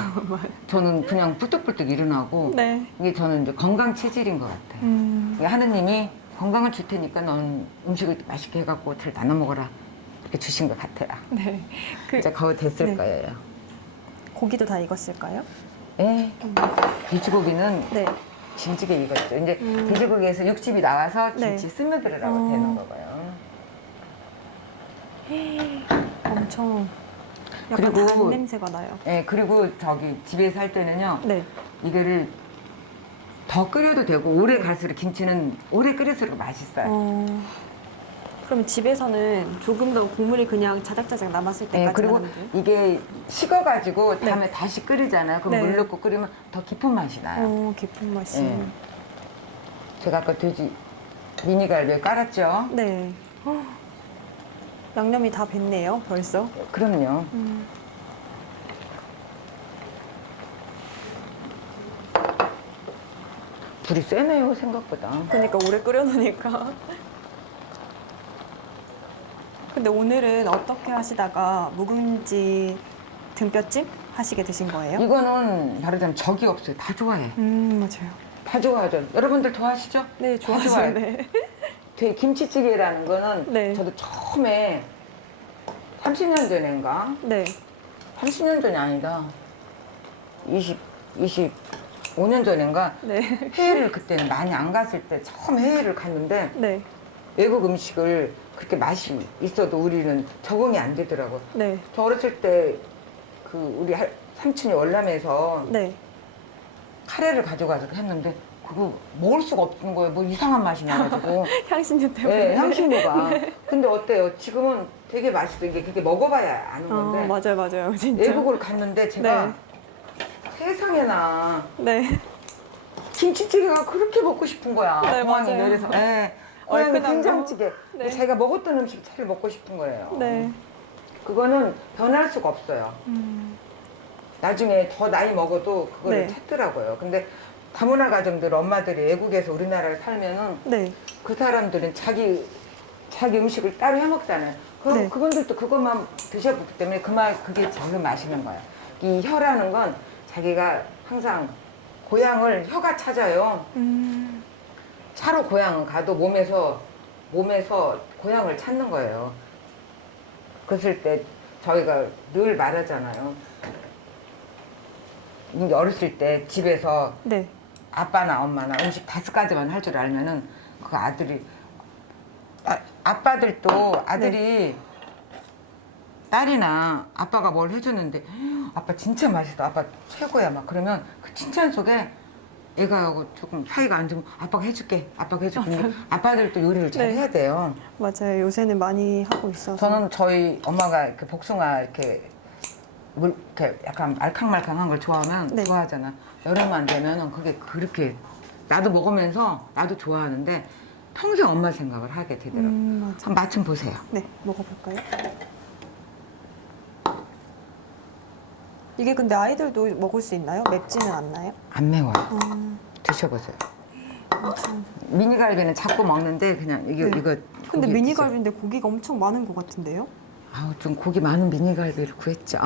저는 그냥 뿔떡뿔떡 일어나고 네. 이게 저는 이제 건강 체질인 것 같아요. 이게 하느님이 건강을 줄 테니까 넌 음식을 맛있게 해갖고 잘 나눠 먹어라 이렇게 주신 것 같아요. 네. 이제 거의 됐을 네. 거예요. 고기도 다 익었을까요? 네. 돼지고기는 네. 진지게 익었죠. 이제 돼지고기에서 육즙이 나와서 네. 김치 스며들으라고 되는 거고요. 엄청 약간 그리고- 단 냄새가 나요. 네, 그리고 저기 집에서 할 때는요. 네. 이거를 더 끓여도 되고 오래 갈수록 김치는 오래 끓일수록 맛있어요. 그럼 집에서는 조금 더 국물이 그냥 자작자작 남았을 네, 때까지 그리고 하면 돼요? 이게 식어가지고 네. 다음에 다시 끓이잖아요. 그럼 네. 물 넣고 끓이면 더 깊은 맛이 나요. 깊은 맛이. 네. 제가 아까 돼지 미니갈비에 깔았죠. 네. 양념이 다 뱄네요, 벌써. 그럼요. 불이 세네요, 생각보다. 그러니까 오래 끓여놓으니까. 근데 오늘은 어떻게 하시다가 묵은지 등뼈찜 하시게 되신 거예요? 이거는 말하자면 적이 없어요. 다 좋아해. 맞아요. 다 좋아하죠. 여러분들 좋아하시죠? 네, 다 좋아요. 좋아해요. 네. 되게 김치찌개라는 거는 네. 저도 처음에 30년 전인가? 네. 30년 전이 아니다. 25년 전인가? 네. 해외를 그때는 많이 안 갔을 때 처음 해외를 갔는데 네. 외국 음식을 그렇게 맛이 있어도 우리는 적응이 안 되더라고요. 네. 저 어렸을 때 그 우리 삼촌이 월남에서 네. 카레를 가져가서 했는데 그거 먹을 수가 없는 거예요. 뭐 이상한 맛이 나가지고. 향신료 때문에. 네, 향신료가. 근데 어때요? 지금은 되게 맛있어. 이게 그게 먹어봐야 아는 건데. 맞아요, 맞아요. 진짜. 외국을 갔는데 제가 세상에나 네. 김치찌개가 그렇게 먹고 싶은 거야. 네, 공항에 맞아요. 내려서. 네. 공항에 얼큰한 거. 된장찌개. 네. 자기가 먹었던 음식 잘 먹고 싶은 거예요. 네. 그거는 변할 수가 없어요. 나중에 더 나이 먹어도 그거를 네. 찾더라고요. 근데 다문화 가정들 엄마들이 외국에서 우리나라를 살면은 네. 그 사람들은 자기 음식을 따로 해 먹잖아요. 그럼 네. 그분들도 그것만 드셔보기 때문에 그게 절로 마시는 거예요. 이 혀라는 건 자기가 항상 고향을 혀가 찾아요. 차로 고향을 가도 몸에서 고향을 찾는 거예요. 그랬을 때 저희가 늘 말하잖아요. 이제 어렸을 때 집에서 네. 아빠나 엄마나 음식 5가지만 할 줄 알면은 그 아들이 아빠들도 아들이 딸이나 아빠가 뭘 해주는데 아빠 진짜 맛있어 아빠 최고야 막 그러면 그 칭찬 속에 애가 조금 사이가 안 좋으면 아빠가 해줄게 근데 아빠들도 요리를 잘 네. 해야 돼요. 맞아요. 요새는 많이 하고 있어서. 저는 저희 엄마가 이렇게 복숭아 이렇게 이렇게 약간 알캉말캉한 걸 좋아하면 네. 좋아하잖아. 여름만 되면은 그게 그렇게 나도 먹으면서 나도 좋아하는데 평생 엄마 생각을 하게 되더라고. 맞아. 한번 맛 좀 보세요. 네, 먹어볼까요? 이게 근데 아이들도 먹을 수 있나요? 맵지는 않나요? 안 매워요. 아, 드셔보세요. 엄청. 미니갈비는 자꾸 먹는데 그냥 네. 이거 근데 고기 미니갈비인데 고기가 엄청 많은 것 같은데요? 드세요. 아우 좀 고기 많은 미니갈비를 구했죠.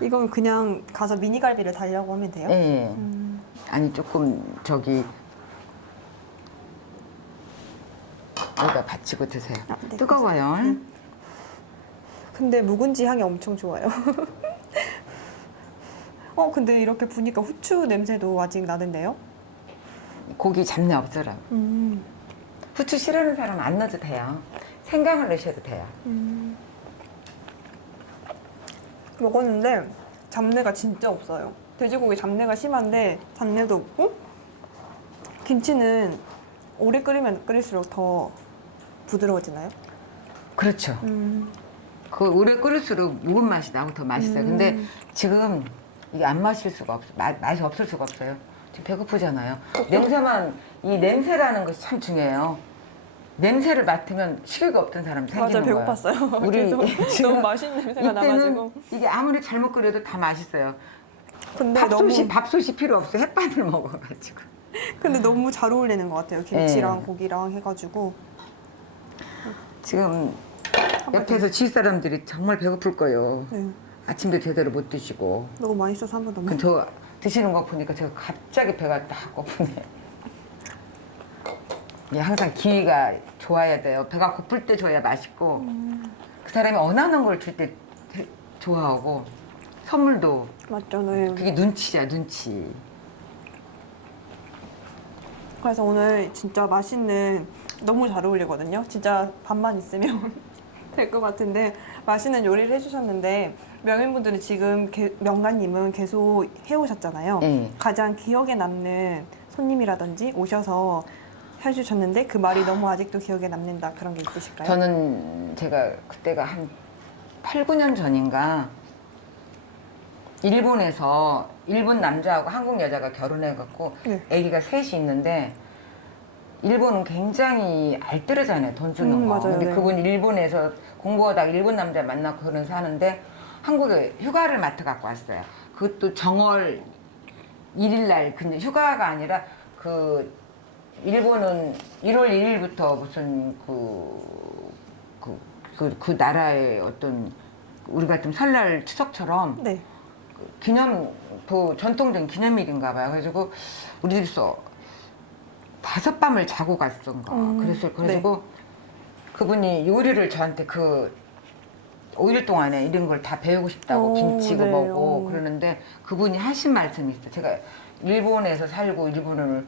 이건 그냥 가서 미니갈비를 달라고 하면 돼요? 예. 음, 아니 조금 저기 여기다 받치고 드세요. 아, 네. 뜨거워요. 근데 묵은지 향이 엄청 좋아요. 근데 이렇게 보니까 후추 냄새도 아직 나는데요? 고기 잡내 없어라. 후추 싫어하는 사람 안 넣어도 돼요. 생강을 넣으셔도 돼요. 먹었는데 잡내가 진짜 없어요. 돼지고기 잡내가 심한데 잡내도 없고 김치는 오래 끓이면 끓일수록 더 부드러워지나요? 그렇죠. 그 오래 끓일수록 묵은 맛이 나고 더 맛있어요. 근데 지금 이게 안 마실 수가 없어. 맛이 없을 수가 없어요. 지금 배고프잖아요. 냄새만 이 냄새라는 것이 참 중요해요. 냄새를 맡으면 식욕이 없던 사람 생기는 맞아요, 거예요. 배고팠어요. 우리 그래서 지금 너무 맛있는 냄새가 이때는 나가지고. 이게 아무리 잘못 끓여도 다 맛있어요. 근데 밥솥이 필요 없어. 햇반을 먹어가지고. 근데 너무 잘 어울리는 것 같아요. 김치랑 네. 고기랑 해가지고. 지금 옆에서 지 사람들이 정말 배고플 거예요. 네. 아침도 제대로 못 드시고. 너무 맛있어서 한 번 더 먹. 저 드시는 거 보니까 제가 갑자기 배가 딱 고프네. 예, 항상 기회가 좋아야 돼요. 배가 고플 때 줘야 맛있고 그 사람이 원하는 걸 줄 때 좋아하고 선물도 맞잖아요. 그게 눈치야 눈치. 그래서 오늘 진짜 맛있는 너무 잘 어울리거든요. 진짜 밥만 있으면 될 것 같은데 맛있는 요리를 해주셨는데 명인분들은 지금 명가님은 계속 해오셨잖아요. 네. 가장 기억에 남는 손님이라든지 오셔서 해주셨는데 그 말이 너무 아직도 기억에 남는다 그런 게 있으실까요? 저는 제가 그때가 한 8, 9년 전인가 일본에서 일본 남자하고 한국 여자가 결혼해갖고 네. 아기가 셋이 있는데 일본은 굉장히 알뜰하잖아요. 돈 쓰는 거. 맞아요. 근데 네. 그분 일본에서 공부하다가 일본 남자 만나고 결혼해서 하는데 한국에 휴가를 맡아 갖고 왔어요. 그것도 정월 1일 날 근데 휴가가 아니라 그 일본은 1월 1일부터 무슨 그 나라의 어떤 우리 같은 설날 추석처럼 네. 기념 그 전통적인 기념일인가 봐요. 그래가지고 우리들서 5밤을 자고 갔던가 그래가지고 그분이 요리를 저한테 그 5일 동안에 이런 걸 다 배우고 싶다고 김치고 네. 뭐고 그러는데 그분이 하신 말씀이 있어요. 제가 일본에서 살고 일본을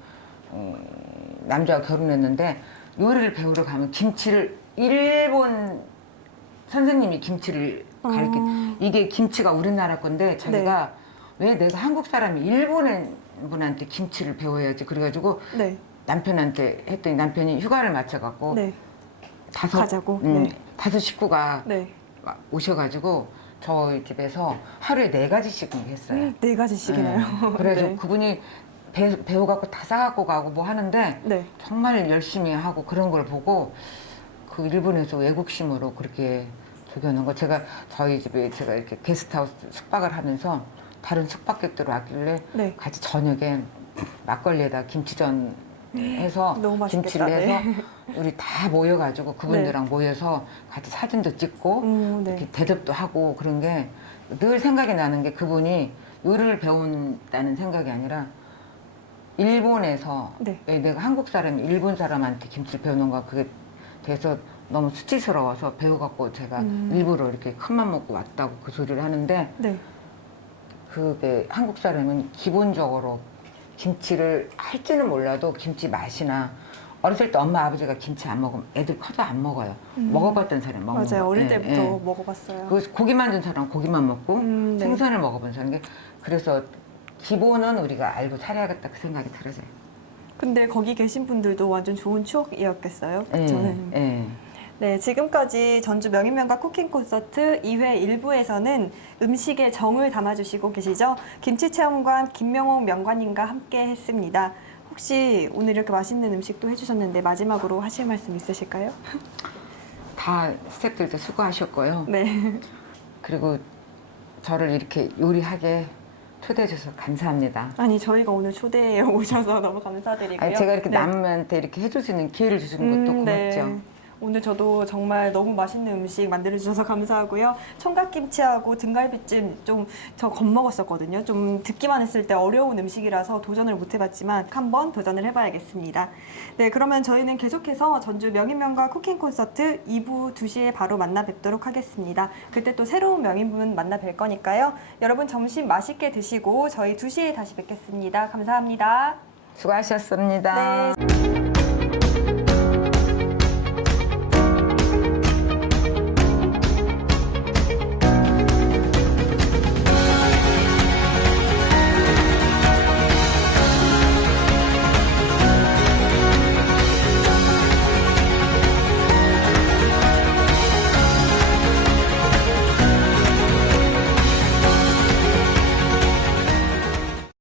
남자와 결혼했는데 요리를 배우러 가면 김치를 일본 선생님이 김치를 가르치 이게 김치가 우리나라 건데 자기가 왜 내가 한국 사람이 일본 분한테 김치를 배워야지 그래가지고 네. 남편한테 했더니 남편이 휴가를 맞춰갖고 네. 다섯 가자고? 네. 다섯 식구가 네. 오셔가지고 저희 집에서 하루에 4가지씩 했어요. 4가지씩이나요? 그래서 네. 그분이 배워갖고 다 싸갖고 가고 뭐 하는데 네. 정말 열심히 하고 그런 걸 보고 그 일본에서 외국심으로 그렇게 저기 하는 거 제가 저희 집에 제가 이렇게 게스트하우스 숙박을 하면서 다른 숙박객들 왔길래 네. 같이 저녁에 막걸리에다 김치전 해서 너무 맛있겠다. 김치를 네. 해서 우리 다 모여가지고 그분들이랑 모여서 같이 사진도 찍고 네. 이렇게 대접도 하고 그런 게 늘 생각이 나는 게 그분이 요리를 배운다는 생각이 아니라 일본에서 네. 왜 내가 한국 사람이 일본 사람한테 김치를 배우는가 그게 돼서 너무 수치스러워서 배워갖고 제가 일부러 이렇게 큰맘 먹고 왔다고 그 소리를 하는데 네. 그게 한국 사람은 기본적으로 김치를 할지는 몰라도 김치 맛이나 어렸을 때 엄마 아버지가 김치 안 먹으면 애들 커도 안 먹어요. 먹어봤던 사람이 먹는 거. 맞아요. 어릴 예, 때부터 예. 먹어봤어요. 그 고기만 준 사람은 고기만 먹고 네. 생선을 먹어본 사람. 그래서 기본은 우리가 알고 살아야겠다 그 생각이 들어요. 근데 거기 계신 분들도 완전 좋은 추억이었겠어요? 예, 저는 예. 네, 지금까지 전주 명인명가 쿠킹 콘서트 2회 1부에서는 음식에 정을 담아주시고 계시죠? 김치체험관 김명옥 명관님과 함께 했습니다. 혹시 오늘 이렇게 맛있는 음식도 해주셨는데 마지막으로 하실 말씀 있으실까요? 다 스태프들도 수고하셨고요. 네. 그리고 저를 이렇게 요리하게 초대해 주셔서 감사합니다. 아니, 저희가 오늘 초대해 오셔서 너무 감사드리고요. 아니, 제가 이렇게 네. 남한테 이렇게 해줄 수 있는 기회를 주신 것도 고맙죠. 네. 오늘 저도 정말 너무 맛있는 음식 만들어주셔서 감사하고요. 총각김치하고 등갈비찜 좀 저 겁먹었었거든요. 좀 듣기만 했을 때 어려운 음식이라서 도전을 못 해봤지만 한번 도전을 해봐야겠습니다. 네, 그러면 저희는 계속해서 전주 명인명가 쿠킹 콘서트 2부 2시에 바로 만나 뵙도록 하겠습니다. 그때 또 새로운 명인분 만나 뵐 거니까요. 여러분 점심 맛있게 드시고 저희 2시에 다시 뵙겠습니다. 감사합니다. 수고하셨습니다. 네.